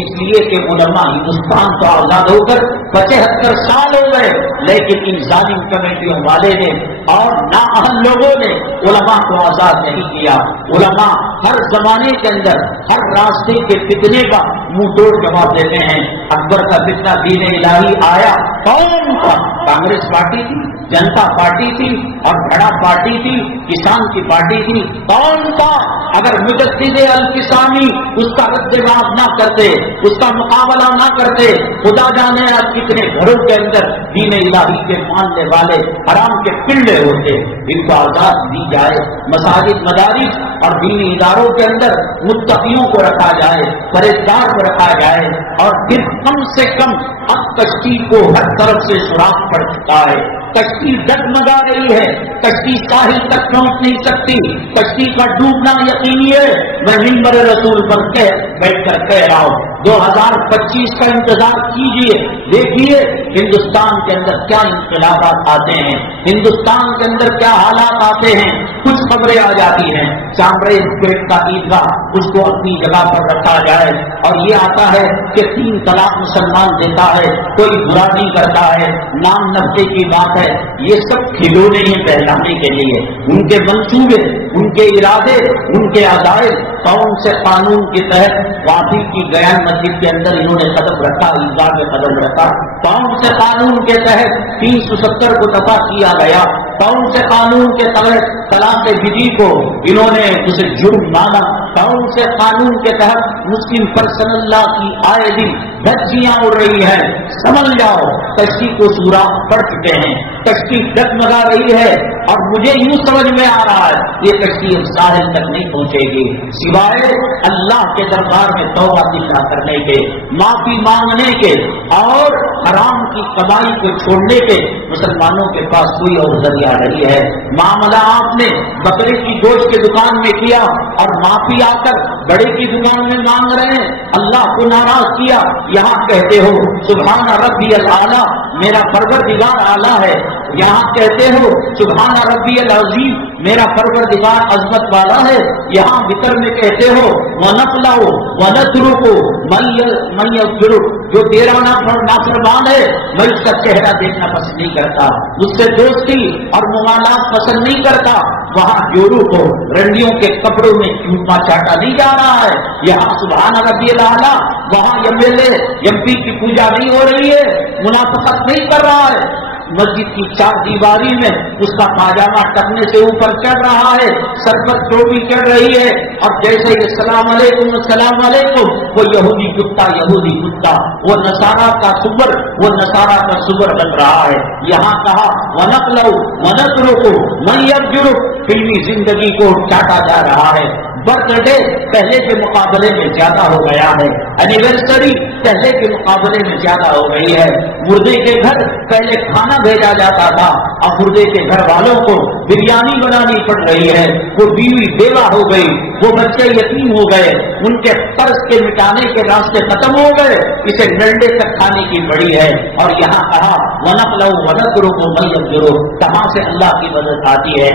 اس لیے کہ علماء ہندوستان کو آزاد ہو کر 75 سال ہو گئے، لیکن ان ظالم کمیٹیوں والے نے اور نااہل لوگوں نے علماء کو آزاد نہیں کیا۔ علماء ہر زمانے کے اندر ہر راستے کے فتنے کا منہ توڑ جواب دیتے ہیں۔ اکبر کا فتنہ دین الہی آیا، کون تھا؟ کانگریس پارٹی تھی، جنتا پارٹی تھی، اور بڑا پارٹی تھی، کسان کی پارٹی تھی، کون تھا؟ اگر مجدد الکسانی اس کا رد جواب نہ کرتے، اس کا مقابلہ نہ کرتے، خدا جانے آپ کتنے گھروں کے اندر دین الہی کے ماننے والے حرام کے پنڈے ہوتے۔ ان کو آزاد دی جائے، مساجد، مدارس اور دینی اداروں کے اندر متقیوں کو رکھا جائے، پرہیزگار کو رکھا جائے، اور پھر کم سے کم اب کشتی کو ہر طرف سے سوراخ پڑ چکا ہے، کشتی ڈگمگا رہی ہے، کشتی ساحل تک پہنچ نہیں سکتی، کشتی کا ڈوبنا یقینی ہے۔ میں منبر رسول پر بیٹھ کر کہہ رہا ہوں 2025 کا انتظار کیجئے، دیکھیے ہندوستان کے اندر کیا انقلابات آتے ہیں، ہندوستان کے اندر کیا حالات آتے ہیں۔ کچھ خبریں آ جاتی ہیں چامرے پیٹ کا عیدگاہ اس کو اپنی جگہ پر رکھا جائے، اور یہ آتا ہے کہ 3 طلاق مسلمان دیتا ہے، کوئی برا نہیں کرتا ہے، نام نبتے کی بات ہے۔ یہ سب کھلونے ہیں بہلانے کے لیے، ان کے منصوبے، ان کے ارادے، ان کے عزائم کون سے قانون کے تحت واپی کی گیان مسجد کے اندر انہوں نے قدم رکھا، عیدگاہ میں قدم رکھا، کون سے قانون کے تحت 370 کو دفع کیا گیا، کون سے قانون کے تحت طلاق بدی کو انہوں نے اسے جرم مانا، کون سے قانون کے تحت مسلم پرسن اللہ کی آئے دن دھجیاں اڑ رہی ہیں۔ سمجھ جاؤ کشتی کو سوراخ پڑ چکے ہیں، کشتی ڈگمگا رہی ہے، اور مجھے یوں سمجھ میں آ رہا ہے یہ کشتی اب ساحل تک نہیں پہنچے گی سوائے اللہ کے دربار میں توبہ اجرا کرنے کے، معافی مانگنے کے، اور حرام کی کمائی کو چھوڑنے کے مسلمانوں کے پاس کوئی اور ذریعہ نہیں ہے۔ معاملہ آپ نے بکرے کی گوشت کی دکان میں کیا اور معافی آ کر بڑے کی دکان میں مانگ رہے ہیں، اللہ کو ناراض کیا۔ یہاں کہتے ہو سبحان ربی الاعلیٰ، میرا پروردگار اعلیٰ ہے، یہاں کہتے ہو سبحان ربی العظیم، میرا پروردگار عظمت والا ہے، یہاں بکر میں کہتے ہو وَنَقْلَعُ وَنَتْرُكُ مَن يَغْفِرُ، جو تیرا نافرمان ہے میں اس کا چہرہ دیکھنا پسند نہیں کرتا، اس سے دوستی اور موالات پسند نہیں کرتا۔ وہاں جورو کو رنڈیوں کے کپڑوں میں چوما چاٹا نہیں جا رہا ہے، یہاں سبحان ربی الاعلیٰ، وہاں ایم پی کی پوجا نہیں ہو رہی ہے، منافقت نہیں کر رہا ہے، مسجد کی 4 دیواری میں اس کا پاجامہ ٹکنے سے اوپر چڑھ رہا ہے، سر پر ٹوپی چڑھ رہی ہے، اور جیسے ہی السلام علیکم السلام علیکم، وہ یہودی کتا، وہ نصارہ کا صور بن رہا ہے۔ یہاں کہا وَنَقْلَعُ وَنَتْرُكُ مَن يَفْجُرُ، فلمی زندگی کو چاٹا جا رہا ہے۔ برتھ ڈے پہلے کے مقابلے میں زیادہ ہو گیا ہے، اینیورسری پہلے کے مقابلے میں زیادہ ہو گئی ہے۔ مردے کے گھر پہلے کھانا بھیجا جاتا تھا، اب مردے کے گھر والوں کو بریانی بنانی پڑ رہی ہے، وہ بیوی بیوہ ہو گئی، وہ بچے یتیم ہو گئے، ان کے قرض کے مٹانے کے راستے ختم ہو گئے، اسے ڈنڈے تک کھانے کی پڑی ہے۔ اور یہاں کہا وَنَقْلَعُ وَنَتْرُكُ مَن يَفْجُرُ، کہاں سے اللہ کی مدد آتی ہے؟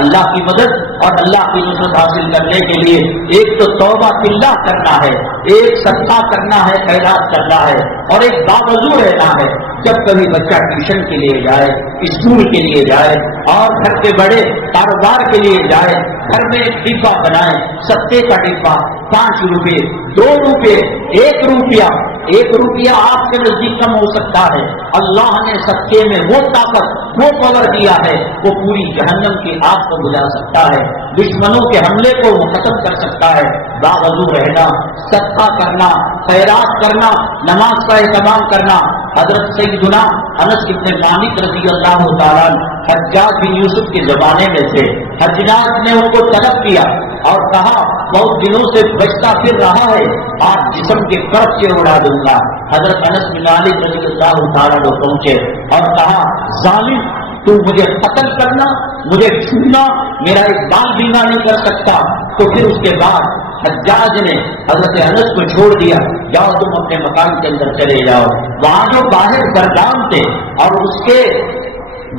اللہ کی مدد اور اللہ کی نصرت حاصل کرنے کے لیے ایک تو توبہ باللہ کرنا ہے، ایک صدقہ کرنا ہے، خیرات کرنا ہے، اور ایک باوضو رہنا ہے۔ جب کبھی بچہ ٹیوشن کے لیے جائے، اسکول کے لیے جائے، اور گھر کے بڑے کاروبار کے لیے جائے، گھر میں ایک ڈبہ بنائے، ستے کا ڈبہ، 5 روپے، 2 روپے، 1 روپیہ، 1 روپیہ آپ کے نزدیک کم ہو سکتا ہے، اللہ نے صدقے میں وہ طاقت، وہ پاور دیا ہے، وہ پوری جہنم کی آگ کو بجھا سکتا ہے، دشمنوں کے حملے کو وہ ختم کر سکتا ہے۔ باوضو رہنا، صدقہ کرنا، خیرات کرنا، نماز کا اہتمام کرنا۔ حضرت سیدنا انس بن مالک رضی اللہ تعالیٰ حجاج بن یوسف کے زمانے میں تھے، حجاج نے ان کو طلب کیا اور کہا بہت دنوں سے بچتا پھر رہا ہے، آج جسم کے قرض سے اڑا دوں گا۔ حضرت انس بن مالک رضی اللہ تعالیٰ کو پہنچے اور کہا ظالم، تو مجھے قتل کرنا، مجھے چھونا، میرا ایک بال بھی نہ نہیں کر سکتا۔ تو پھر اس کے بعد حجاج نے حضرت انس کو چھوڑ دیا، جاؤ تم اپنے مکان کے اندر چلے جاؤ۔ وہاں جو باہر گردان تھے اور اس کے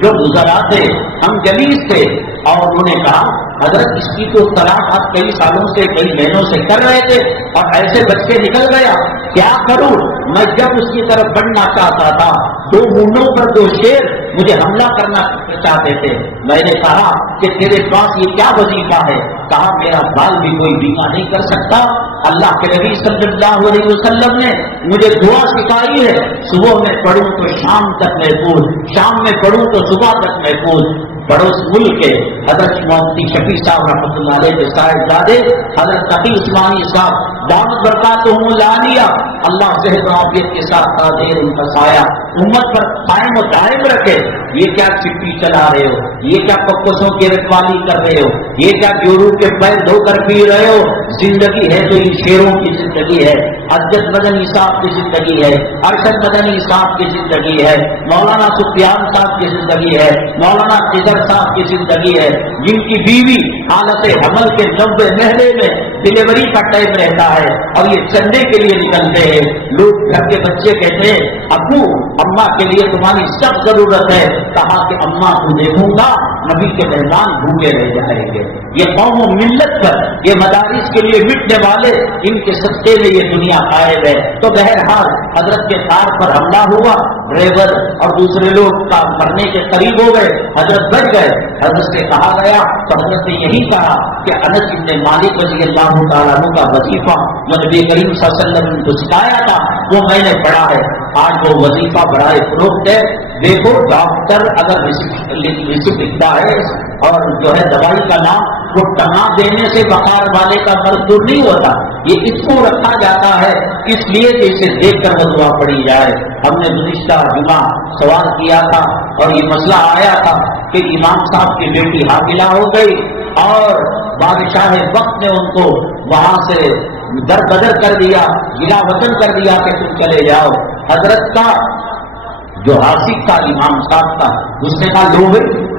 جو گزرا تھے، ہم جلیس تھے، اور انہوں نے کہا حضرت اس کی تو طلاق آپ کئی سالوں سے، کئی مہینوں سے کر رہے تھے اور ایسے بچے نکل گیا، کیا کروں؟ میں جب اس کی طرف بڑھنا چاہتا تھا 2 مونڈوں پر 2 شیر مجھے حملہ کرنا چاہتے تھے، میں نے کہا کہ تیرے پاس یہ کیا وظیفہ ہے؟ کہا میرا بال بھی کوئی بیمہ نہیں کر سکتا، اللہ کے نبی صلی اللہ علیہ وسلم نے مجھے دعا سکھائی ہے، صبح میں پڑھوں تو شام تک محفوظ، شام میں پڑھوں تو صبح تک محفوظ۔ پڑوس ملک کے حضرت مفتی شفیع صاحب رحمۃ اللہ علیہ کے صاحبزادے حضرت تقی عثمانی صاحب دعوت برکاتہم العالیہ، اللہ صحت و عافیت کے ساتھ دیر ان کا سایہ امت پر قائم و دائم رکھے۔ یہ کیا چپی چلا رہے ہو؟ یہ کیا پکوسوں کی رکھوالی کر رہے ہو؟ یہ کیا جورو کے پیر دھو کر پی رہے ہو؟ زندگی ہے تو ان شیروں کی زندگی ہے، حضرت مدنی صاحب کی زندگی ہے، ارشد مدنی صاحب کی زندگی ہے، مولانا سفیان صاحب کی زندگی ہے، مولانا خضر صاحب کی زندگی ہے، جن کی بیوی حالت حمل کے 90 مہینے میں ڈلیوری کا ٹائم رہتا ہے اور یہ چندے کے لیے نکلتے ہیں۔ لوگ گھر کے بچے کہتے ہیں ابو اماں کے لیے تمہاری سخت ضرورت ہے، کہا کہ اماں کو دیکھوں گا نبی کے مہمان بھوکے رہ جائیں گے۔ یہ قوم و ملت پر، یہ مدارس کے لیے مٹنے والے، ان کے صدقے میں یہ دنیا قائم ہے۔ تو بہرحال حضرت کے کار پر حملہ ہوا، ڈرائیور اور دوسرے لوگ کا مرنے کے قریب ہو گئے، حضرت بچ گئے۔ حضرت سے کہا گیا تو حضرت نے یہی کہا کہ انس بن مالک رضی اللہ تعالیٰ عنہ کا وظیفہ جو نبی کریم صلی اللہ علیہ وسلم نے کو سکھایا تھا وہ میں نے پڑھا ہے۔ آج وہ وظیفہ بڑا فروخت ہے۔ دیکھو ڈاکٹر اگر ریسیپٹ لکھتا ہے اور جو ہے دوائی کا نام وہ ٹنا دینے سے بخار والے کا مرض دور نہیں ہوتا، یہ اس کو رکھا جاتا ہے اس لیے کہ اسے دیکھ کر وہ دعا پڑھی جائے۔ ہم نے گزشتہ جمعہ سوال کیا تھا اور یہ مسئلہ آیا تھا کہ امام صاحب کی بیٹی حاملہ ہو گئی اور بادشاہ وقت نے ان کو وہاں سے در بدر کر دیا، گلا وطن کر دیا کہ تم چلے جاؤ۔ حضرت کا جو حاسب تھا امام صاحب کا، اس نے کہا لوگ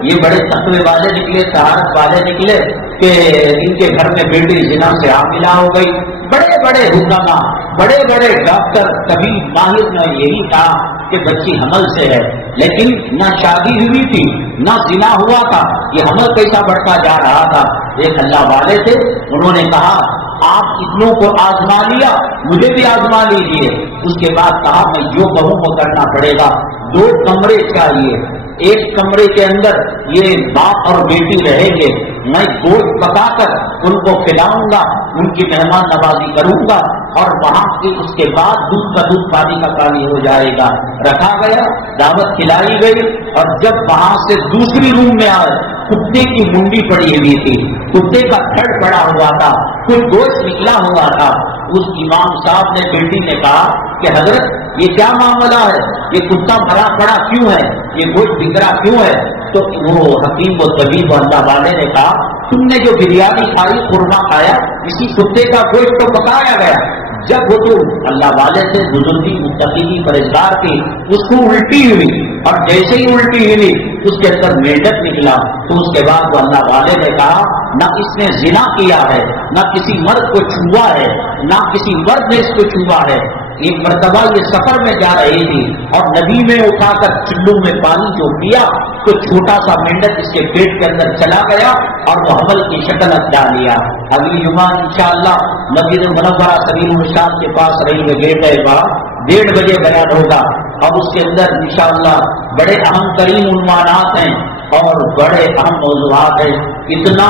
یہ بڑے تقوی والے نکلے، طہارت والے نکلے کہ ان کے گھر میں بیٹی زنا سے حاملہ ہو گئی۔ بڑے بڑے حکما، بڑے بڑے ڈاکٹر، کبھی ماہر نے یہی کہا کہ بچی حمل سے ہے، لیکن نہ شادی ہوئی تھی نہ زنا ہوا تھا، یہ حمل کیسا بڑھتا جا رہا تھا۔ ایک اللہ والے تھے، انہوں نے کہا آپ اتنوں کو آزما لیا، مجھے بھی آزما لیجیے۔ اس کے بعد کہا میں جو کہوں وہ کرنا پڑے گا۔ 2 کمرے چاہیے، ایک کمرے کے اندر یہ باپ اور بیٹی رہیں گے، میں گوشت پکا کر ان کو کھلاؤں گا، ان کی مہمان نوازی کروں گا اور وہاں کی اس کے بعد دودھ کا دودھ پانی کا پانی ہو جائے گا۔ رکھا گیا، دعوت کھلائی گئی اور جب وہاں سے دوسری روم میں آئے کتے کی منڈی پڑی ہوئی تھی، کتے کا تھڑ پڑا ہوا تھا، کچھ گوشت نکلا ہوا تھا۔ اس امام صاحب نے بیٹی نے کہا کہ حضرت یہ کیا معاملہ ہے، یہ کتا بھرا پڑا کیوں ہے، یہ گوشت بکھرا کیوں ہے؟ تو وہ حکیم و طبیب اللہ والے نے کہا تم نے جو بریانی کھائی، قورمہ کھایا، اسی کتے کا گوشت تو پکایا گیا۔ جب وہ تو اللہ والے سے بزرگی متقی پرہیزگار تھی، اس کو الٹی ہوئی اور جیسے ہی الٹی ہوئی اس کے اندر میڈک نکلا تو اس کے بعد وہ اللہ والے نے کہا نہ اس نے زنا کیا ہے، نہ کسی مرد کو چھوا ہے، نہ کسی مرد نے اس کو چھوا ہے۔ ایک مرتبہ یہ سفر میں جا رہی تھی اور نبی میں اٹھا کر چلو میں پانی جو پیا تو چھوٹا سا مینڈک اس کے پیٹ کے اندر چلا گیا اور وہ حمل کی شکل اپنا لیا۔ اگلی جمعہ انشاءاللہ مسجد منورہ سبیل الرشاد کے پاس رہی ہے گیٹ ہے وہاں 1:30 بجے بیان ہوگا اور اس کے اندر انشاءاللہ بڑے اہم ترین عنوانات ہیں اور بڑے اہم موضوعات ہیں۔ اتنا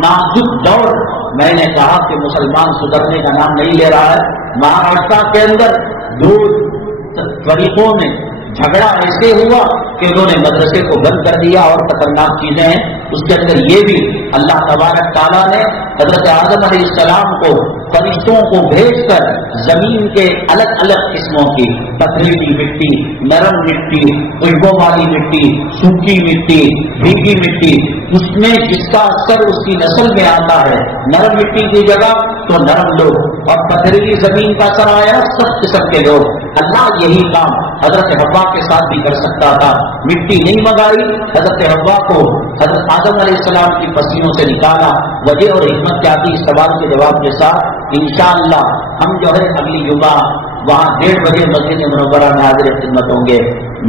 نازک دور، میں نے کہا کہ مسلمان سدھرنے کا نام نہیں لے رہا ہے۔ مہاراشٹر کے اندر 2 فریقوں میں جھگڑا ایسے ہوا کہ انہوں نے مدرسے کو بند کر دیا اور خطرناک چیزیں ہیں۔ اس کے اندر یہ بھی اللہ تبارک تعالیٰ نے حضرت آدم علیہ السلام کو فرشتوں کو بھیج کر زمین کے الگ الگ قسموں کی پتھریلی مٹی، نرم مٹی، خوشبو والی مٹی، سوکھی مٹی، بھیگی مٹی، اس میں جس کا اثر اس کی نسل میں آتا ہے، نرم مٹی کی جگہ تو نرم لوگ اور پتھریلی زمین کا اثر آیا سب قسم کے لوگ۔ اللہ یہی کام حضرت حوا کے ساتھ بھی کر سکتا تھا، مٹی نہیں منگائی، حضرت حوا کو حضرت آدم علیہ السلام کی پسینوں سے نکالا۔ وجہ اور حکمت کیا تھی، اس سوال کے جواب کے ساتھ انشاءاللہ ہم جو ہے اگلی جمعہ وہاں 1:30 بجے مسجد منورہ میں حاضر خدمت ہوں گے۔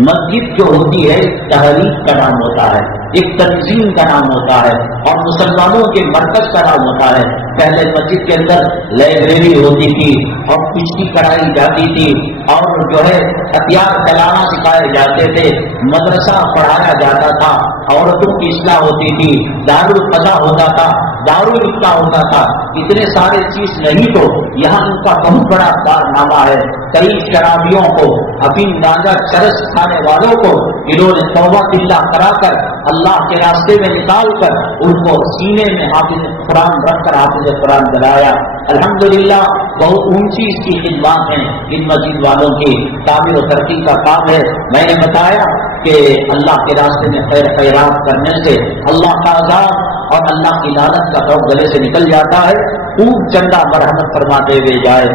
مسجد جو ہوتی ہے تحریک کا نام ہوتا ہے، ایک تنظیم کا نام ہوتا ہے اور مسلمانوں کے مرکز کا نام ہوتا ہے۔ پہلے مسجد کے اندر لائبریری ہوتی تھی اور کشتی کرائی جاتی تھی اور جو ہے ہتھیار چلانا سکھائے جاتے تھے، مدرسہ پڑھایا جاتا تھا، عورتوں کی اصلاح ہوتی تھی، دارالقضا ہوتا تھا، دارالفتہ ہوتا تھا۔ اتنے سارے چیز نہیں تو یہاں ان کا بہت بڑا کارنامہ ہے۔ کئی شرابیوں کو، افیم گانجا چرس کھانے والوں کو انہوں نے توبہ باللہ کرا کر اللہ کے راستے میں نکال کر ان کو سینے میں حافظ قرآن رکھ کر حافظ قرآن بنایا۔ الحمدللہ بہت اونچی اس کی خدمات ہیں ان مسجد والوں کی، تعمیر و ترقی کا کام ہے۔ میں نے بتایا کہ اللہ کے راستے میں خیر خیرات کرنے سے اللہ کا عذاب اور اللہ کی لعنت کا خوف گلے سے نکل جاتا ہے۔ خوب چندہ مرحمت فرماتے ہوئے جائے۔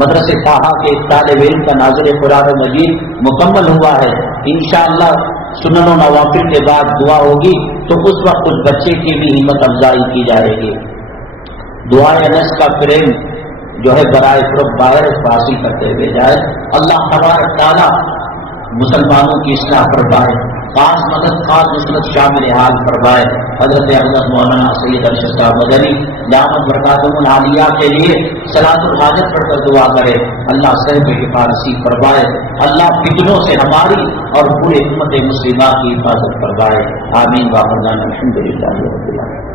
مدرسے طاہا کے ایک طالب علم کا نازل قرآن مجید مکمل ہوا ہے. انشاءاللہ سنن و نوافل کے بعد دعا ہوگی تو اس وقت اس بچے کی بھی ہمت افزائی کی جائے گی. دعائے انس کا فریم جو ہے برائے فرق باہر حاصل کرتے ہوئے جائے. اللہ تبارک تعالیٰ مسلمانوں کی اصلاح فرمائے، خاص مدد خاص نصرت شامل حال فرمائے. حضرت حضرت مولانا سید ارشد صاحب مدنی دامت برکاتہم العالیہ کے لیے صلاۃ الحاجت پڑھ کر دعا کرے. اللہ صحت و شفا نصیب فرمائے. اللہ فتنوں سے ہماری اور پورے امت مسلمہ کی حفاظت فرمائے. آمین. الحمد للہ رب العالمین.